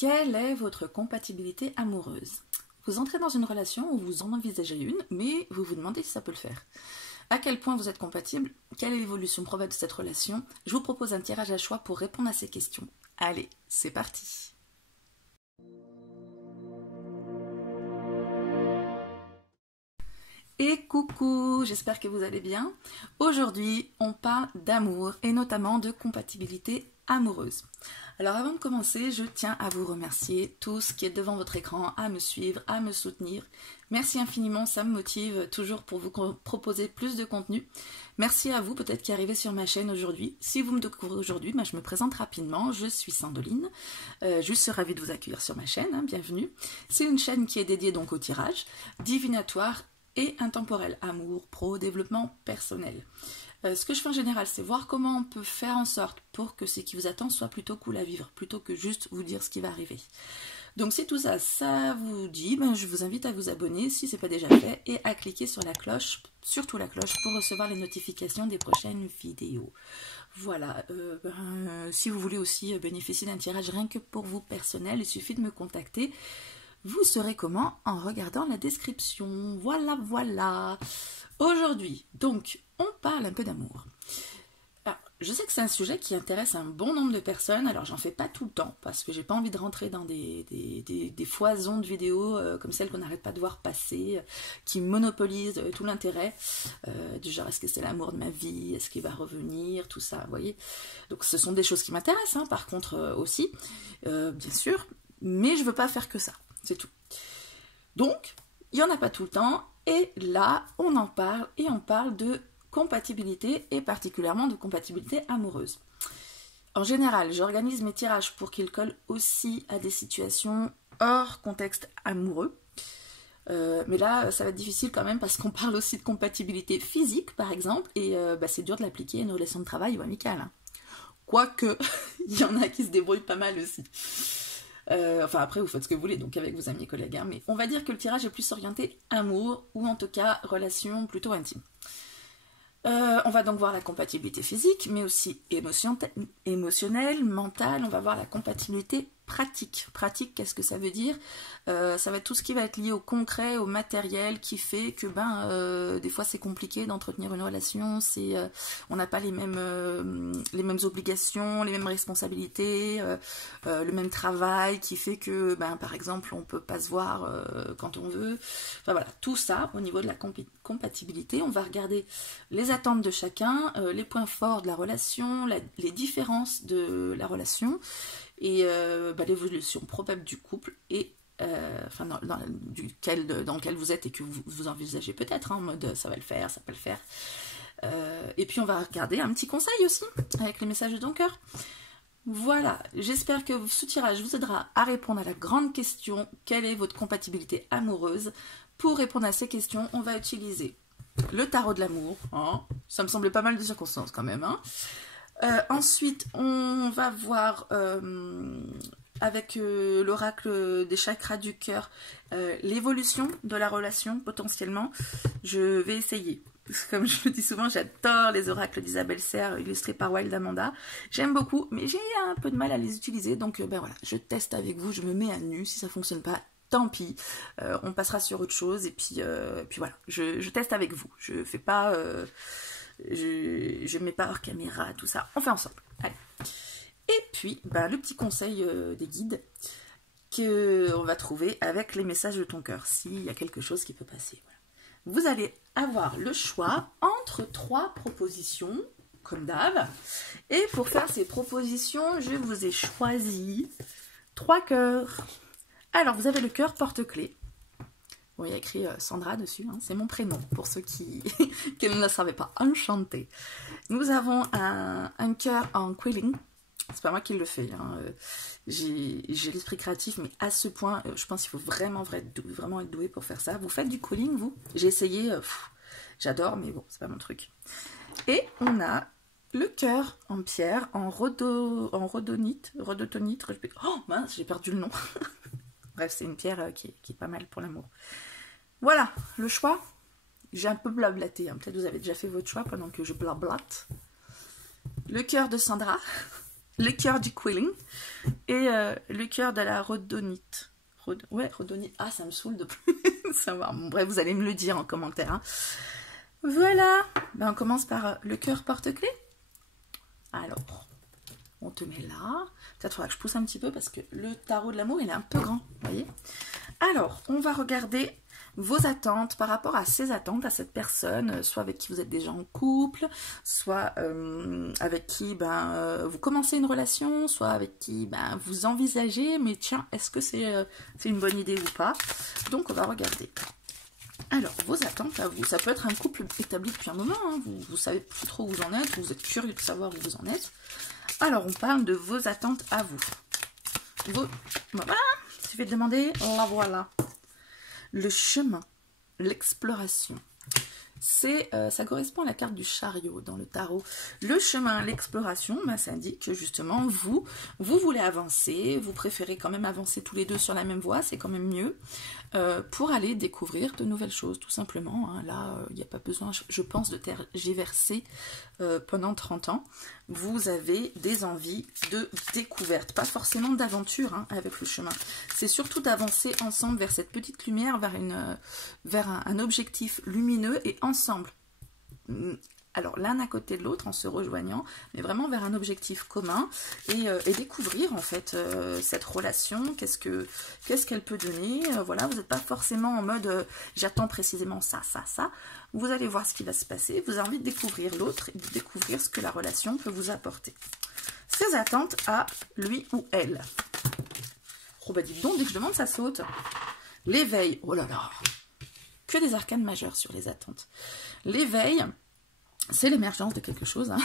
Quelle est votre compatibilité amoureuse? Vous entrez dans une relation où vous en envisagez une, mais vous vous demandez si ça peut le faire. À quel point vous êtes compatible? Quelle est l'évolution probable de cette relation? Je vous propose un tirage à choix pour répondre à ces questions. Allez, c'est parti! Et coucou, j'espère que vous allez bien. Aujourd'hui, on parle d'amour et notamment de compatibilité amoureuse. Alors avant de commencer, je tiens à vous remercier tous qui êtes devant votre écran, à me suivre, à me soutenir. Merci infiniment, ça me motive toujours pour vous proposer plus de contenu. Merci à vous peut-être qui arrivez sur ma chaîne aujourd'hui. Si vous me découvrez aujourd'hui, je me présente rapidement, je suis Sandoline. Je suis ravie de vous accueillir sur ma chaîne, bienvenue. C'est une chaîne qui est dédiée donc au tirage, divinatoire et intemporel, amour, pro, développement personnel. Ce que je fais en général, c'est voir comment on peut faire en sorte pour que ce qui vous attend soit plutôt cool à vivre, plutôt que juste vous dire ce qui va arriver. Donc si tout ça, ça vous dit, je vous invite à vous abonner si ce n'est pas déjà fait et à cliquer sur la cloche, surtout la cloche, pour recevoir les notifications des prochaines vidéos. Voilà, si vous voulez aussi bénéficier d'un tirage rien que pour vous personnel, il suffit de me contacter. Vous saurez comment en regardant la description. Voilà, voilà. Aujourd'hui, donc, on parle un peu d'amour. Je sais que c'est un sujet qui intéresse un bon nombre de personnes, alors j'en fais pas tout le temps, parce que j'ai pas envie de rentrer dans des foisons de vidéos comme celles qu'on n'arrête pas de voir passer, qui monopolisent tout l'intérêt, du genre est-ce que c'est l'amour de ma vie, est-ce qu'il va revenir, tout ça, vous voyez. Donc ce sont des choses qui m'intéressent, par contre aussi, bien sûr, mais je veux pas faire que ça. C'est tout. Donc, il n'y en a pas tout le temps, et là, on en parle, et on parle de compatibilité, et particulièrement de compatibilité amoureuse. En général, j'organise mes tirages pour qu'ils collent aussi à des situations hors contexte amoureux. Mais là, ça va être difficile quand même, parce qu'on parle aussi de compatibilité physique, par exemple, et c'est dur de l'appliquer à une relation de travail ou amicale. Quoique, il y en a qui se débrouillent pas mal aussi. Enfin après vous faites ce que vous voulez, donc avec vos amis et collègues, mais on va dire que le tirage est plus orienté amour, ou en tout cas relation plutôt intime. On va donc voir la compatibilité physique, mais aussi émotionnelle, mentale, on va voir la compatibilité pratique. Pratique, qu'est-ce que ça veut dire? Ça va être tout ce qui va être lié au concret, au matériel, qui fait que des fois c'est compliqué d'entretenir une relation, on n'a pas les mêmes obligations, les mêmes responsabilités, le même travail, qui fait que par exemple on peut pas se voir quand on veut. Enfin voilà, tout ça au niveau de la compatibilité, on va regarder les attentes de chacun, les points forts de la relation, les différences de la relation, et l'évolution probable du couple, et dans lequel vous êtes et que vous envisagez peut-être, en mode ça va le faire, ça peut le faire. Et puis on va regarder un petit conseil aussi, avec les messages de ton cœur. Voilà, j'espère que ce tirage vous aidera à répondre à la grande question, quelle est votre compatibilité amoureuse? Pour répondre à ces questions, on va utiliser le tarot de l'amour, ça me semblait pas mal de circonstances quand même. Ensuite, on va voir avec l'oracle des chakras du cœur l'évolution de la relation potentiellement. Je vais essayer. Comme je le dis souvent, j'adore les oracles d'Isabelle Serre illustrés par Wild Amanda. J'aime beaucoup, mais j'ai un peu de mal à les utiliser. Donc voilà, je teste avec vous, je me mets à nu. Si ça ne fonctionne pas, tant pis. On passera sur autre chose. Et puis voilà, je teste avec vous. Je fais pas... je mets pas hors caméra, tout ça. On fait ensemble. Allez. Et puis, le petit conseil des guides qu'on va trouver avec les messages de ton cœur, s'il y a quelque chose qui peut passer. Voilà. Vous allez avoir le choix entre 3 propositions, comme d'hab. Et pour faire ces propositions, je vous ai choisi 3 cœurs. Alors, vous avez le cœur porte-clés. Bon, il y a écrit Sandra dessus, c'est mon prénom, pour ceux qui ne le savaient pas. Enchantée. Nous avons un cœur en quilling. C'est pas moi qui le fais. J'ai l'esprit créatif, mais à ce point, je pense qu'il faut vraiment être doué pour faire ça. Vous faites du quilling, vous? J'ai essayé, j'adore, mais bon, c'est pas mon truc. Et on a le cœur en pierre, en rhodotonite. Oh mince, j'ai perdu le nom. Bref, c'est une pierre qui est pas mal pour l'amour. Voilà, le choix. J'ai un peu blablaté. Peut-être vous avez déjà fait votre choix pendant que je blablate. Le cœur de Sandra. le cœur du Quilling et le cœur de la rhodonite. Rhodonite. Ah, ça me saoule de plus savoir. Bon, bref, vous allez me le dire en commentaire. Hein. Voilà. Ben, on commence par le cœur porte-clés. Alors, on te met là. Peut-être faudra que je pousse un petit peu parce que le tarot de l'amour, il est un peu grand. Vous voyez? Alors, on va regarder vos attentes par rapport à ces attentes, à cette personne, soit avec qui vous êtes déjà en couple, soit avec qui vous commencez une relation, soit avec qui vous envisagez, mais tiens, est-ce que c'est une bonne idée ou pas? Donc on va regarder. Alors, vos attentes à vous, ça peut être un couple établi depuis un moment, hein, vous savez plus trop où vous en êtes, vous êtes curieux de savoir où vous en êtes. Alors, on parle de vos attentes à vous. Voilà, il suffit de demander, la voilà. Le chemin, l'exploration. Ça correspond à la carte du chariot dans le tarot. Le chemin, l'exploration, ça indique que justement, vous voulez avancer, vous préférez quand même avancer tous les deux sur la même voie, c'est quand même mieux, pour aller découvrir de nouvelles choses, tout simplement. Hein. Là, il n'y a pas besoin, je pense, de tergiverser pendant 30 ans. Vous avez des envies de découverte, pas forcément d'aventure hein, avec le chemin. C'est surtout d'avancer ensemble vers cette petite lumière, vers un objectif lumineux et ensemble. Alors l'un à côté de l'autre en se rejoignant, mais vraiment vers un objectif commun et découvrir en fait cette relation, qu'est-ce qu'elle peut donner. Voilà, vous n'êtes pas forcément en mode j'attends précisément ça. Vous allez voir ce qui va se passer, vous avez envie de découvrir l'autre et de découvrir ce que la relation peut vous apporter. Ses attentes à lui ou elle. Oh bah dites donc, dès que je demande ça saute. L'éveil, oh là là, que des arcanes majeures sur les attentes. L'éveil, c'est l'émergence de quelque chose. Hein.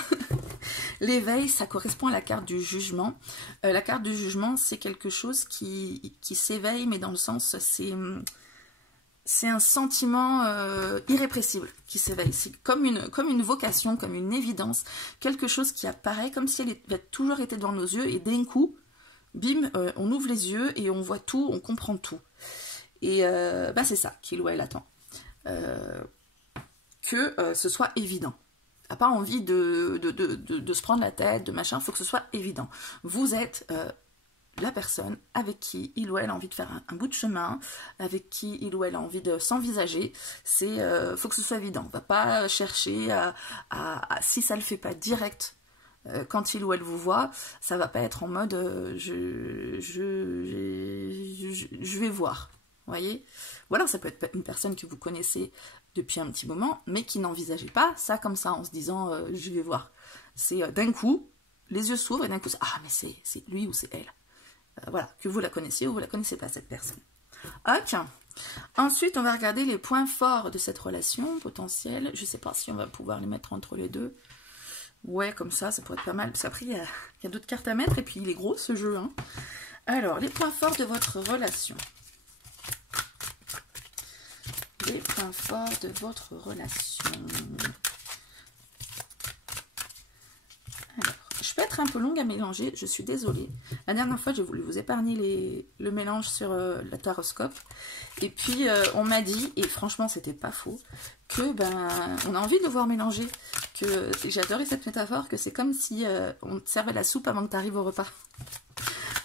L'éveil, ça correspond à la carte du jugement. La carte du jugement, c'est quelque chose qui s'éveille, mais dans le sens, c'est un sentiment irrépressible qui s'éveille. C'est comme une vocation, comme une évidence, quelque chose qui apparaît comme si elle avait toujours été devant nos yeux, et d'un coup, bim, on ouvre les yeux et on voit tout, on comprend tout. Et c'est ça qu'il ou elle attend. Que ce soit évident. n'a pas envie de se prendre la tête, de machin, il faut que ce soit évident. Vous êtes la personne avec qui il ou elle a envie de faire un bout de chemin, avec qui il ou elle a envie de s'envisager. C'est faut que ce soit évident. On ne va pas chercher si ça ne le fait pas direct. Quand il ou elle vous voit, ça va pas être en mode je vais voir. Vous voyez? Voilà, ça peut être une personne que vous connaissez depuis un petit moment, mais qui n'envisageait pas ça comme ça, en se disant je vais voir. C'est d'un coup, les yeux s'ouvrent et d'un coup, ah mais c'est lui ou c'est elle. Voilà, que vous la connaissiez ou vous la connaissez pas, cette personne. Ok. Ensuite, on va regarder les points forts de cette relation potentielle. Je sais pas si on va pouvoir les mettre entre les deux. Ouais, comme ça pourrait être pas mal. Parce qu'après, il y a d'autres cartes à mettre et puis il est gros ce jeu. Hein. Alors, les points forts de votre relation. Les points forts de votre relation. Alors, je peux être un peu longue à mélanger, je suis désolée. La dernière fois, j'ai voulu vous épargner le mélange sur la taroscope. Et puis, on m'a dit, et franchement, c'était pas faux, que on a envie de le voir mélanger. Que j'ai adoré cette métaphore, que c'est comme si on te servait la soupe avant que tu arrives au repas.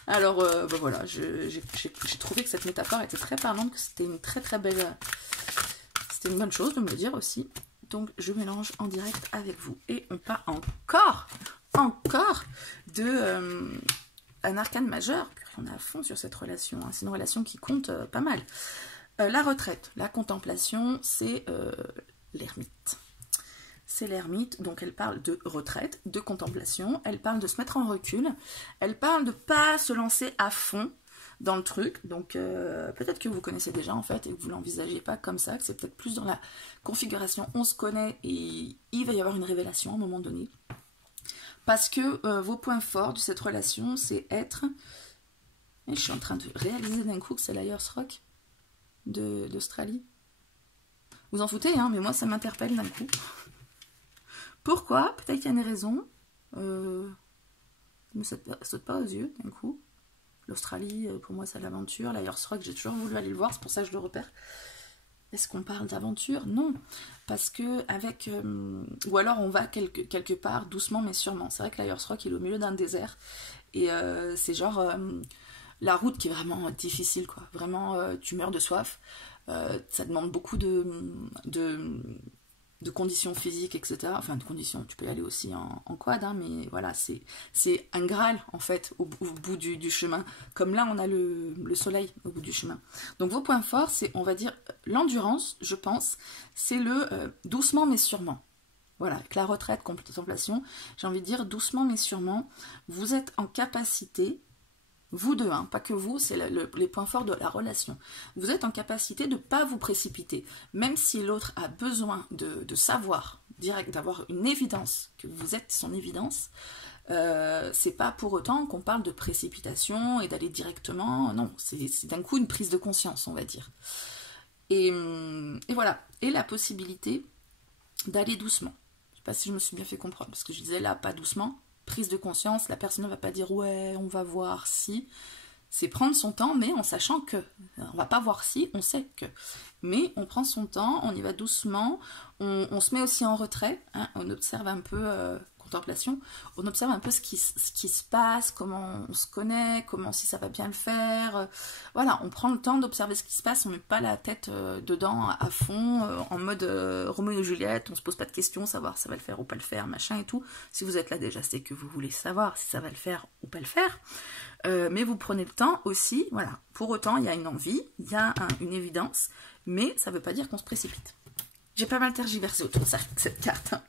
Alors, voilà, j'ai trouvé que cette métaphore était très parlante, que c'était une très très belle... C'était une bonne chose de me le dire aussi. Donc, je mélange en direct avec vous. Et on part encore de un arcane majeur. On est à fond sur cette relation. Hein. C'est une relation qui compte pas mal. La retraite, la contemplation, c'est l'ermite. C'est l'ermite, donc elle parle de retraite, de contemplation, elle parle de se mettre en recul, elle parle de ne pas se lancer à fond dans le truc, donc peut-être que vous connaissez déjà en fait et que vous ne l'envisagez pas comme ça, que c'est peut-être plus dans la configuration on se connaît et il va y avoir une révélation à un moment donné. Parce que vos points forts de cette relation, c'est être... Et je suis en train de réaliser d'un coup que c'est l'Ayers Rock d'Australie. Vous en foutez, hein, mais moi ça m'interpelle d'un coup. Pourquoi? Peut-être qu'il y a une raison. Ça me saute pas aux yeux d'un coup. L'Australie, pour moi, c'est l'aventure. L'Ayers Rock, j'ai toujours voulu aller le voir, c'est pour ça que je le repère. Est-ce qu'on parle d'aventure? Non, parce que avec... ou alors on va quelque part, doucement mais sûrement. C'est vrai que l'Ayers Rock il est au milieu d'un désert, et c'est genre la route qui est vraiment difficile, quoi. Vraiment, tu meurs de soif, ça demande beaucoup de conditions physiques, etc. Enfin, de conditions, tu peux y aller aussi en quad, hein, mais voilà, c'est un Graal, en fait, au bout du chemin. Comme là, on a le soleil au bout du chemin. Donc, vos points forts, c'est, on va dire, l'endurance, je pense, c'est le doucement mais sûrement. Voilà, avec la retraite, contemplation, j'ai envie de dire doucement mais sûrement, vous êtes en capacité, vous deux, hein, pas que vous, c'est les points forts de la relation. Vous êtes en capacité de ne pas vous précipiter, même si l'autre a besoin de savoir, direct, d'avoir une évidence, que vous êtes son évidence. C'est pas pour autant qu'on parle de précipitation et d'aller directement, non, c'est d'un coup une prise de conscience, on va dire. Et voilà, et la possibilité d'aller doucement. Je sais pas si je me suis bien fait comprendre, parce que je disais là, pas doucement, prise de conscience, la personne ne va pas dire ouais, on va voir si. C'est prendre son temps, mais en sachant que. On va pas voir si, on sait que. Mais on prend son temps, on y va doucement, on se met aussi en retrait, hein, on observe un peu, contemplation, on observe un peu ce qui se passe, comment on se connaît, comment si ça va bien le faire. Voilà, on prend le temps d'observer ce qui se passe, on met pas la tête dedans à fond, en mode Roméo et Juliette, on se pose pas de questions, savoir si ça va le faire ou pas le faire, machin et tout. Si vous êtes là déjà, c'est que vous voulez savoir si ça va le faire ou pas le faire. Mais vous prenez le temps aussi, voilà. Pour autant, il y a une envie, il y a une évidence, mais ça ne veut pas dire qu'on se précipite. J'ai pas mal tergiversé autour de cette carte. Hein.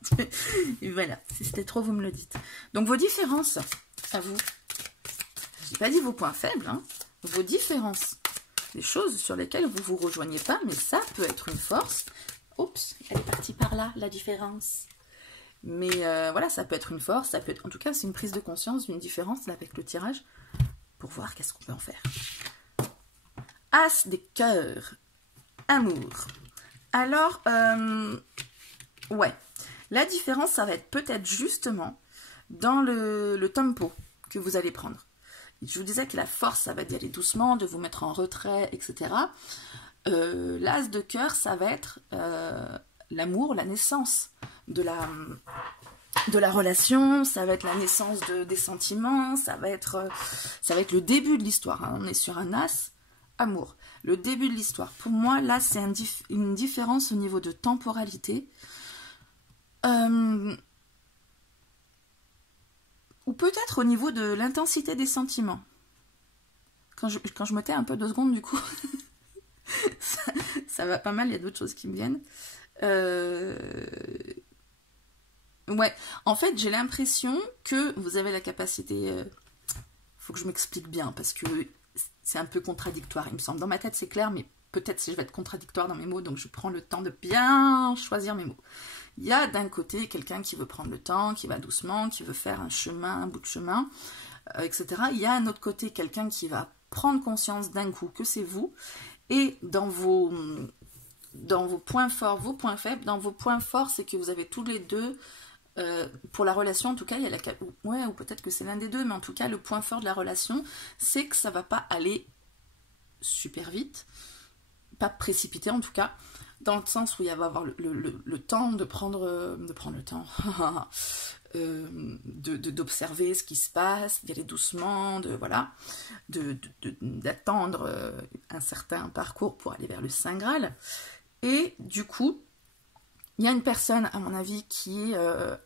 Et voilà, si c'était trop, vous me le dites. Donc vos différences, à vous. Je n'ai pas dit vos points faibles, hein. Vos différences. Des choses sur lesquelles vous ne vous rejoignez pas, mais ça peut être une force. Oups, elle est partie par là, la différence. Mais voilà, ça peut être une force, ça peut être... En tout cas, c'est une prise de conscience d'une différence là, avec le tirage, pour voir qu'est-ce qu'on peut en faire. As des cœurs. Amour. Alors, ouais, la différence, ça va être peut-être justement dans le tempo que vous allez prendre. Je vous disais que la force, ça va d'y aller doucement, de vous mettre en retrait, etc. L'as de cœur, ça va être l'amour, la naissance de la relation, ça va être la naissance des sentiments, ça va être le début de l'histoire. Hein. On est sur un as, amour. Le début de l'histoire. Pour moi, là, c'est une différence au niveau de temporalité. Ou peut-être au niveau de l'intensité des sentiments. Quand je me tais un peu 2 secondes, du coup, ça va pas mal, il y a d'autres choses qui me viennent. Ouais, en fait, j'ai l'impression que vous avez la capacité... faut que je m'explique bien, parce que c'est un peu contradictoire, il me semble. Dans ma tête, c'est clair, mais peut-être si je vais être contradictoire dans mes mots, donc je prends le temps de bien choisir mes mots. Il y a d'un côté quelqu'un qui veut prendre le temps, qui va doucement, qui veut faire un chemin, un bout de chemin, etc. Il y a un autre côté quelqu'un qui va prendre conscience d'un coup que c'est vous, et dans vos points forts, vos points faibles, dans vos points forts, c'est que vous avez tous les deux... pour la relation, en tout cas, il y a ouais, ou peut-être que c'est l'un des deux, mais en tout cas, le point fort de la relation, c'est que ça va pas aller super vite, pas précipité en tout cas, dans le sens où il va y avoir le temps de prendre le temps, d'observer ce qui se passe, d'y aller doucement, d'attendre un certain parcours pour aller vers le Saint Graal. Et du coup, il y a une personne, à mon avis, qui est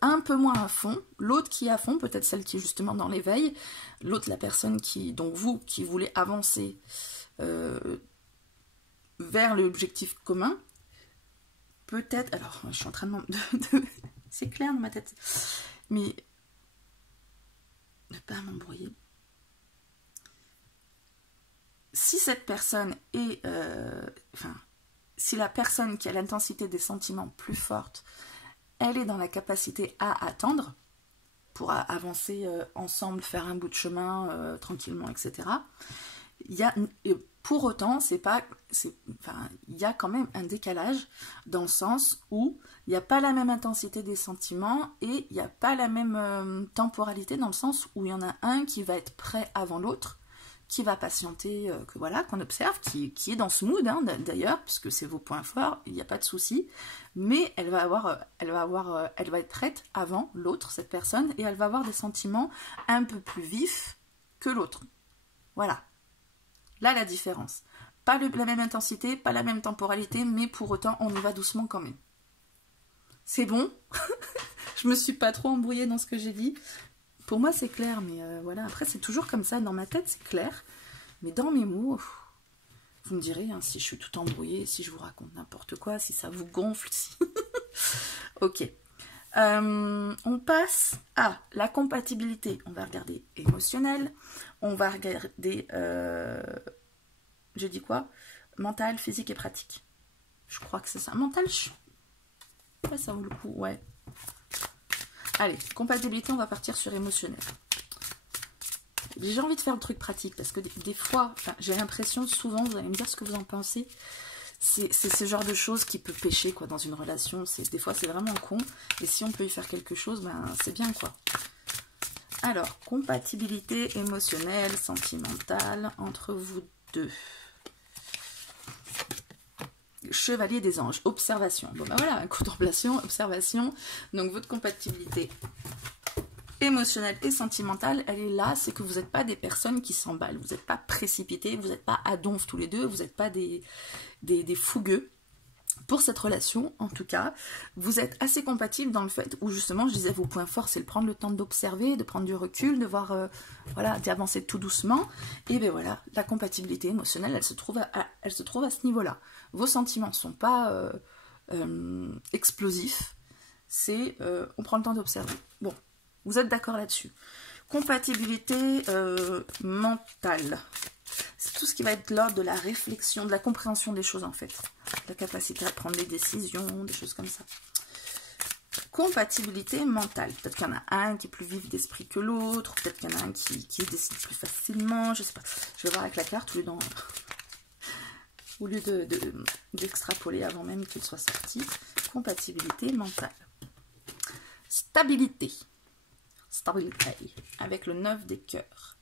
un peu moins à fond, l'autre qui est à fond, peut-être celle qui est justement dans l'éveil, l'autre, la personne donc vous, qui voulez avancer vers l'objectif commun, peut-être, alors, je suis en train c'est clair dans ma tête, mais ne pas m'embrouiller. Si cette personne est, si la personne qui a l'intensité des sentiments plus forte, elle est dans la capacité à attendre pour avancer ensemble, faire un bout de chemin tranquillement, etc. Pour autant, il y a quand même un décalage dans le sens où il n'y a pas la même intensité des sentiments et il n'y a pas la même temporalité dans le sens où il y en a un qui va être prêt avant l'autre, qui va patienter, que voilà, qu'on observe, qui est dans ce mood, hein, d'ailleurs, puisque c'est vos points forts, il n'y a pas de souci, mais elle va être prête avant l'autre, cette personne, et elle va avoir des sentiments un peu plus vifs que l'autre. Voilà. Là, la différence. Pas la même intensité, pas la même temporalité, mais pour autant, on y va doucement quand même. C'est bon. Je me suis pas trop embrouillée dans ce que j'ai dit. Pour moi, c'est clair, mais voilà. Après, c'est toujours comme ça. Dans ma tête, c'est clair. Mais dans mes mots, vous me direz hein, si je suis tout embrouillée, si je vous raconte n'importe quoi, si ça vous gonfle. Si... Ok. On passe à la compatibilité. On va regarder émotionnelle. On va regarder... je dis quoi? Mental, physique et pratique. Je crois que c'est ça. Mental, ouais, ça vaut le coup, ouais. Allez, compatibilité, on va partir sur émotionnel. J'ai envie de faire le truc pratique parce que des fois, enfin, j'ai l'impression, souvent, vous allez me dire ce que vous en pensez, c'est ce genre de choses qui peut pêcher quoi, dans une relation. Des fois, c'est vraiment con. Et si on peut y faire quelque chose, ben, c'est bien quoi. Alors, compatibilité émotionnelle, sentimentale entre vous deux. Chevalier des anges, observation. Bon ben voilà, contemplation, observation. Donc votre compatibilité émotionnelle et sentimentale, elle est là, c'est que vous n'êtes pas des personnes qui s'emballent, vous n'êtes pas précipités, vous n'êtes pas à donf tous les deux, vous n'êtes pas des fougueux. Pour cette relation, en tout cas, vous êtes assez compatibles dans le fait où justement, je disais, vos points forts, c'est de prendre le temps d'observer, de prendre du recul, de voir, voilà, d'avancer tout doucement. Et bien voilà, la compatibilité émotionnelle, elle se trouve à ce niveau-là. Vos sentiments ne sont pas explosifs, c'est on prend le temps d'observer. Bon, vous êtes d'accord là-dessus. Compatibilité mentale. C'est tout ce qui va être l'ordre de la réflexion, de la compréhension des choses en fait. La capacité à prendre des décisions, des choses comme ça. Compatibilité mentale. Peut-être qu'il y en a un qui est plus vif d'esprit que l'autre, peut-être qu'il y en a un qui décide plus facilement, je sais pas. Je vais voir avec la carte au lieu d'extrapoler avant même qu'il soit sorti. Compatibilité mentale. Stabilité. Stabilité. Avec le 9 des cœurs.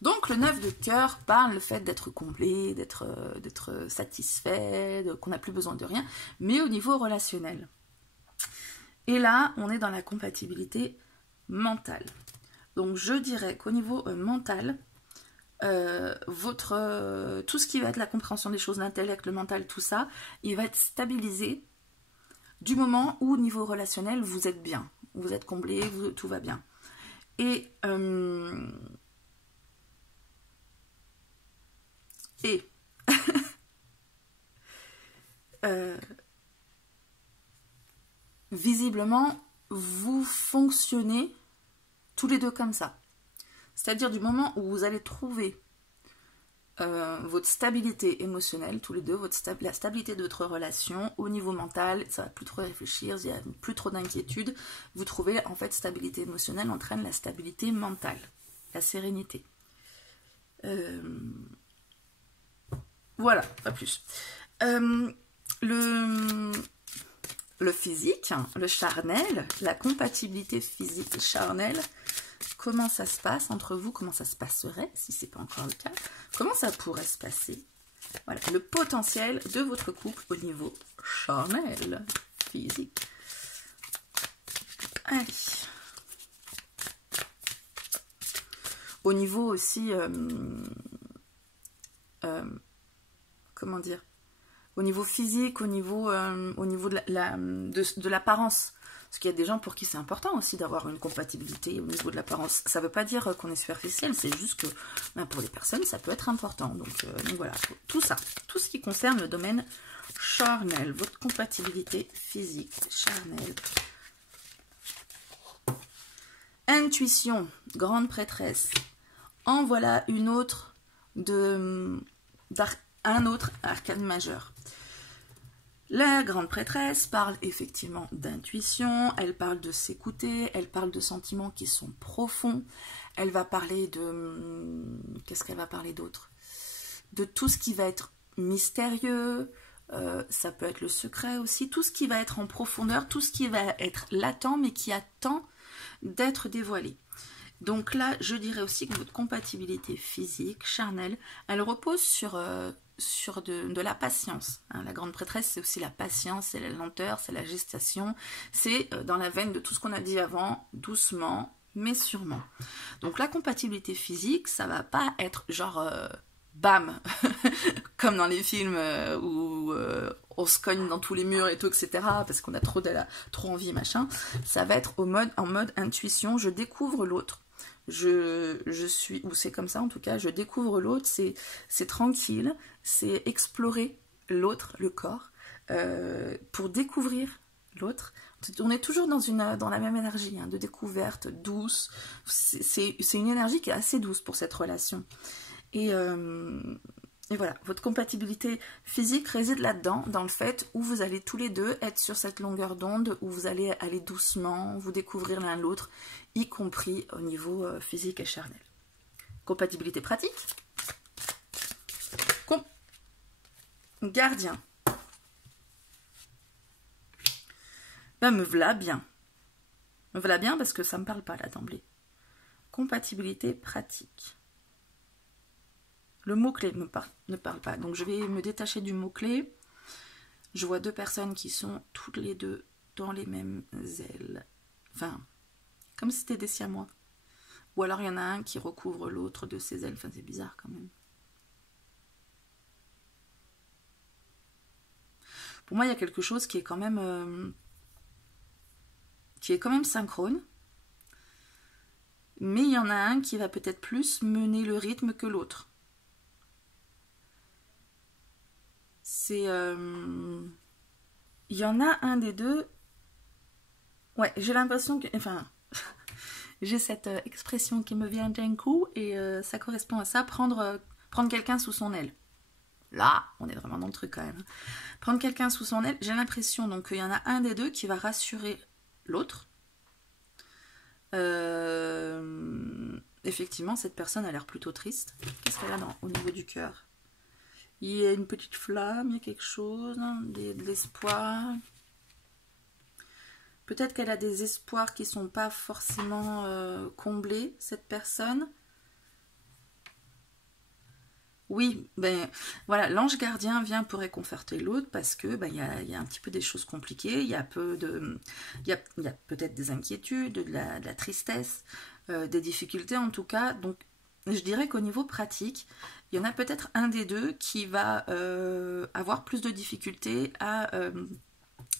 Donc le 9 de cœur parle le fait d'être comblé, d'être satisfait, qu'on n'a plus besoin de rien, mais au niveau relationnel. Et là, on est dans la compatibilité mentale. Donc je dirais qu'au niveau mental, tout ce qui va être la compréhension des choses, l'intellect, le mental, tout ça, il va être stabilisé du moment où au niveau relationnel, vous êtes bien, vous êtes comblé, tout va bien. Visiblement, vous fonctionnez tous les deux comme ça. C'est-à-dire du moment où vous allez trouver votre stabilité émotionnelle, tous les deux, la stabilité de votre relation, au niveau mental, ça va plus trop réfléchir, il n'y a plus trop d'inquiétude. Vous trouvez, en fait, stabilité émotionnelle entraîne la stabilité mentale, la sérénité. Voilà, pas plus. Le physique, le charnel, la compatibilité physique et charnelle, comment ça se passe entre vous, comment ça se passerait, si ce n'est pas encore le cas, comment ça pourrait se passer. Voilà, le potentiel de votre couple au niveau charnel, physique. Allez. Au niveau aussi, comment dire, au niveau physique, au niveau de l'apparence. Parce qu'il y a des gens pour qui c'est important aussi d'avoir une compatibilité au niveau de l'apparence. Ça ne veut pas dire qu'on est superficiel, c'est juste que pour les personnes, ça peut être important. Donc voilà, tout ça, tout ce qui concerne le domaine charnel, votre compatibilité physique, charnel. Intuition, grande prêtresse. En voilà une autre un autre arcane majeur. La grande prêtresse parle effectivement d'intuition, elle parle de s'écouter, elle parle de sentiments qui sont profonds, elle va parler de... Qu'est-ce qu'elle va parler d'autre? De tout ce qui va être mystérieux, ça peut être le secret aussi, tout ce qui va être en profondeur, tout ce qui va être latent mais qui attend d'être dévoilé. Donc là, je dirais aussi que votre compatibilité physique, charnelle, elle repose sur de la patience. Hein. La grande prêtresse, c'est aussi la patience, c'est la lenteur, c'est la gestation. C'est dans la veine de tout ce qu'on a dit avant, doucement, mais sûrement. Donc la compatibilité physique, ça va pas être genre bam, comme dans les films où on se cogne dans tous les murs et tout, etc. parce qu'on a trop envie, machin. Ça va être en mode intuition, je découvre l'autre. Je suis, ou c'est comme ça en tout cas, je découvre l'autre, c'est tranquille, c'est explorer l'autre, le corps, pour découvrir l'autre. On est toujours dans la même énergie, hein, de découverte, douce. C'est une énergie qui est assez douce pour cette relation. Et voilà, votre compatibilité physique réside là-dedans, dans le fait où vous allez tous les deux être sur cette longueur d'onde, où vous allez aller doucement, vous découvrir l'un l'autre, y compris au niveau physique et charnel. Compatibilité pratique. Gardien. Ben, me v'là bien. Me v'là bien parce que ça me parle pas là d'emblée. Compatibilité pratique. Le mot-clé ne parle pas. Donc je vais me détacher du mot-clé. Je vois deux personnes qui sont toutes les deux dans les mêmes ailes. Enfin, comme si c'était des siamois. Ou alors il y en a un qui recouvre l'autre de ses ailes. Enfin, c'est bizarre quand même. Pour moi, il y a quelque chose qui est quand même synchrone. Mais il y en a un qui va peut-être plus mener le rythme que l'autre. C'est... il y en a un des deux... Ouais, j'ai l'impression que... Enfin, j'ai cette expression qui me vient d'un coup et ça correspond à ça, prendre quelqu'un sous son aile. Là, on est vraiment dans le truc quand même. Prendre quelqu'un sous son aile, j'ai l'impression donc qu'il y en a un des deux qui va rassurer l'autre. Effectivement, cette personne a l'air plutôt triste. Qu'est-ce qu'elle a au niveau du cœur? Il y a une petite flamme, il y a quelque chose, de l'espoir. Peut-être qu'elle a des espoirs qui ne sont pas forcément comblés, cette personne. Oui, ben voilà, l'ange gardien vient pour réconforter l'autre parce que ben, y a un petit peu des choses compliquées, il y a peut-être des inquiétudes, de la tristesse, des difficultés en tout cas. Donc je dirais qu'au niveau pratique, il y en a peut-être un des deux qui va avoir plus de difficultés à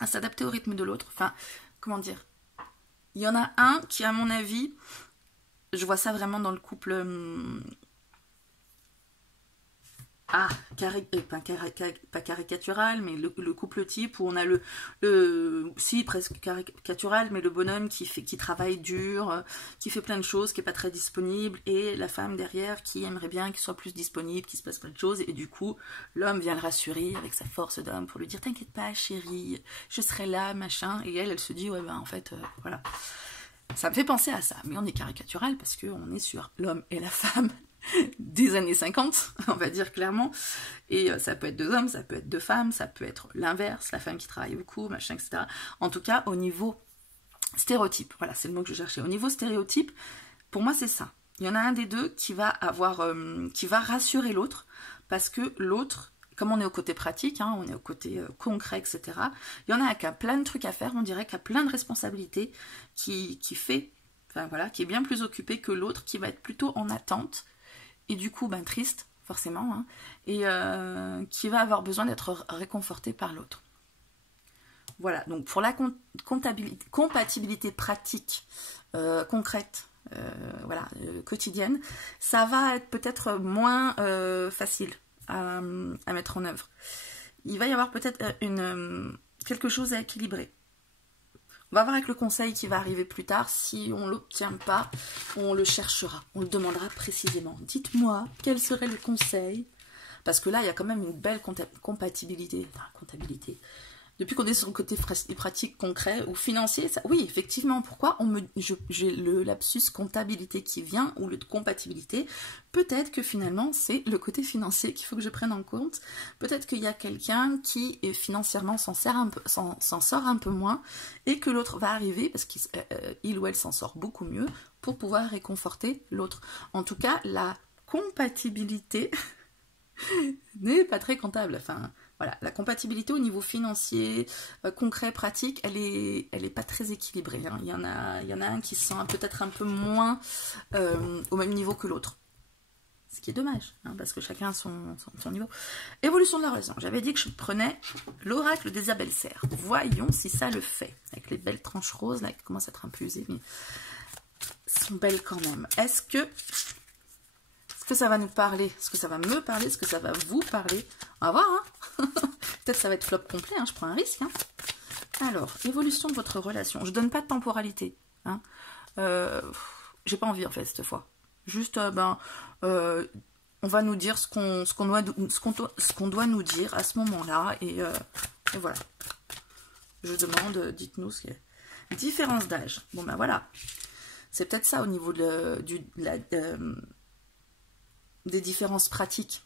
s'adapter au rythme de l'autre. Enfin, comment dire? Il y en a un qui, à mon avis, je vois ça vraiment dans le couple... pas caricatural, mais le couple type où on a si presque caricatural, mais le bonhomme qui travaille dur, qui fait plein de choses, qui est pas très disponible, et la femme derrière qui aimerait bien qu'il soit plus disponible, qu'il se passe plein de choses, et du coup l'homme vient le rassurer avec sa force d'homme pour lui dire t'inquiète pas chérie, je serai là, machin, et elle se dit ouais ben en fait voilà. Ça me fait penser à ça, mais on est caricatural parce qu'on est sur l'homme et la femme des années 50, on va dire clairement, et ça peut être deux hommes, ça peut être deux femmes, ça peut être l'inverse, la femme qui travaille beaucoup, machin, etc. En tout cas, au niveau stéréotype, voilà, c'est le mot que je cherchais, au niveau stéréotype, pour moi c'est ça. Il y en a un des deux qui va rassurer l'autre, parce que l'autre, comme on est au côté pratique, hein, on est au côté concret, etc., il y en a qui a plein de trucs à faire, on dirait qu'il y a plein de responsabilités, qui est bien plus occupé que l'autre, qui va être plutôt en attente, et du coup, ben, triste, forcément, hein, et qui va avoir besoin d'être réconforté par l'autre. Voilà, donc pour la compatibilité pratique, concrète, quotidienne, ça va être peut-être moins facile à mettre en œuvre. Il va y avoir peut-être quelque chose à équilibrer. On va voir avec le conseil qui va arriver plus tard. Si on ne l'obtient pas, on le cherchera. On le demandera précisément. Dites-moi, quel serait le conseil? Parce que là, il y a quand même une belle compatibilité. Depuis qu'on est sur le côté pratique, concret ou financier, ça, oui, effectivement, pourquoi j'ai le lapsus comptabilité qui vient, ou le compatibilité? Peut-être que finalement, c'est le côté financier qu'il faut que je prenne en compte. Peut-être qu'il y a quelqu'un qui, financièrement, s'en sort un peu moins, et que l'autre va arriver, parce qu'il ou elle s'en sort beaucoup mieux, pour pouvoir réconforter l'autre. En tout cas, la compatibilité n'est pas très comptable, enfin... Voilà, la compatibilité au niveau financier, concret, pratique, elle est pas très équilibrée. Hein. Il y en a un qui se sent peut-être un peu moins au même niveau que l'autre. Ce qui est dommage, hein, parce que chacun a son niveau. Évolution de la relation. J'avais dit que je prenais l'oracle d'Isabelle Serre. Voyons si ça le fait. Avec les belles tranches roses, là, qui commencent à être un peu usées, mais sont belles quand même. Est-ce que ça va nous parler? Est-ce que ça va me parler? Est-ce que ça va vous parler? On va voir, hein. Peut-être ça va être flop complet, hein. Je prends un risque. Hein. Alors, évolution de votre relation. Je donne pas de temporalité. Hein. J'ai pas envie, en fait, cette fois. Juste, on va nous dire ce qu'on doit nous dire à ce moment-là. Et voilà. Je demande, dites-nous ce qu'il y a. Différence d'âge. Bon, ben voilà. C'est peut-être ça au niveau des différences pratiques.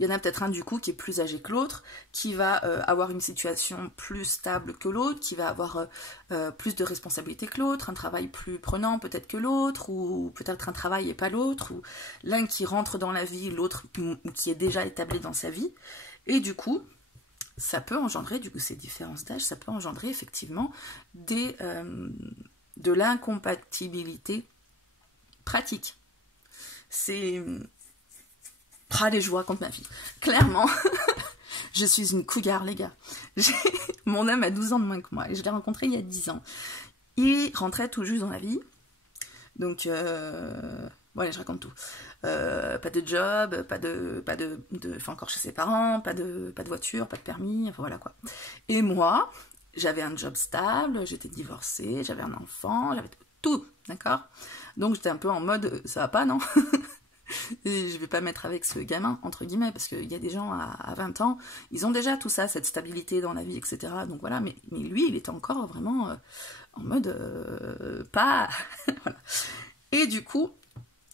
Il y en a peut-être un du coup qui est plus âgé que l'autre, qui va avoir une situation plus stable que l'autre, qui va avoir plus de responsabilités que l'autre, un travail plus prenant peut-être que l'autre, ou peut-être un travail et pas l'autre, ou l'un qui rentre dans la vie, l'autre qui est déjà établi dans sa vie. Et du coup, ça peut engendrer, du coup ces différences d'âge, ça peut engendrer effectivement de l'incompatibilité pratique. C'est... les joies contre ma fille. Clairement, je suis une cougar, les gars. Mon homme a 12 ans de moins que moi. Et je l'ai rencontré il y a 10 ans. Il rentrait tout juste dans la vie. Donc, voilà, je raconte tout. Pas de job, enfin, encore chez ses parents, pas de voiture, pas de permis, enfin voilà quoi. Et moi, j'avais un job stable, j'étais divorcée, j'avais un enfant, j'avais tout, d'accord? Donc j'étais un peu en mode, ça va pas, non? Et je vais pas mettre avec ce gamin, entre guillemets, parce qu'il y a des gens à 20 ans, ils ont déjà tout ça, cette stabilité dans la vie, etc. Donc voilà, mais lui, il était encore vraiment en mode pas... voilà. Et du coup,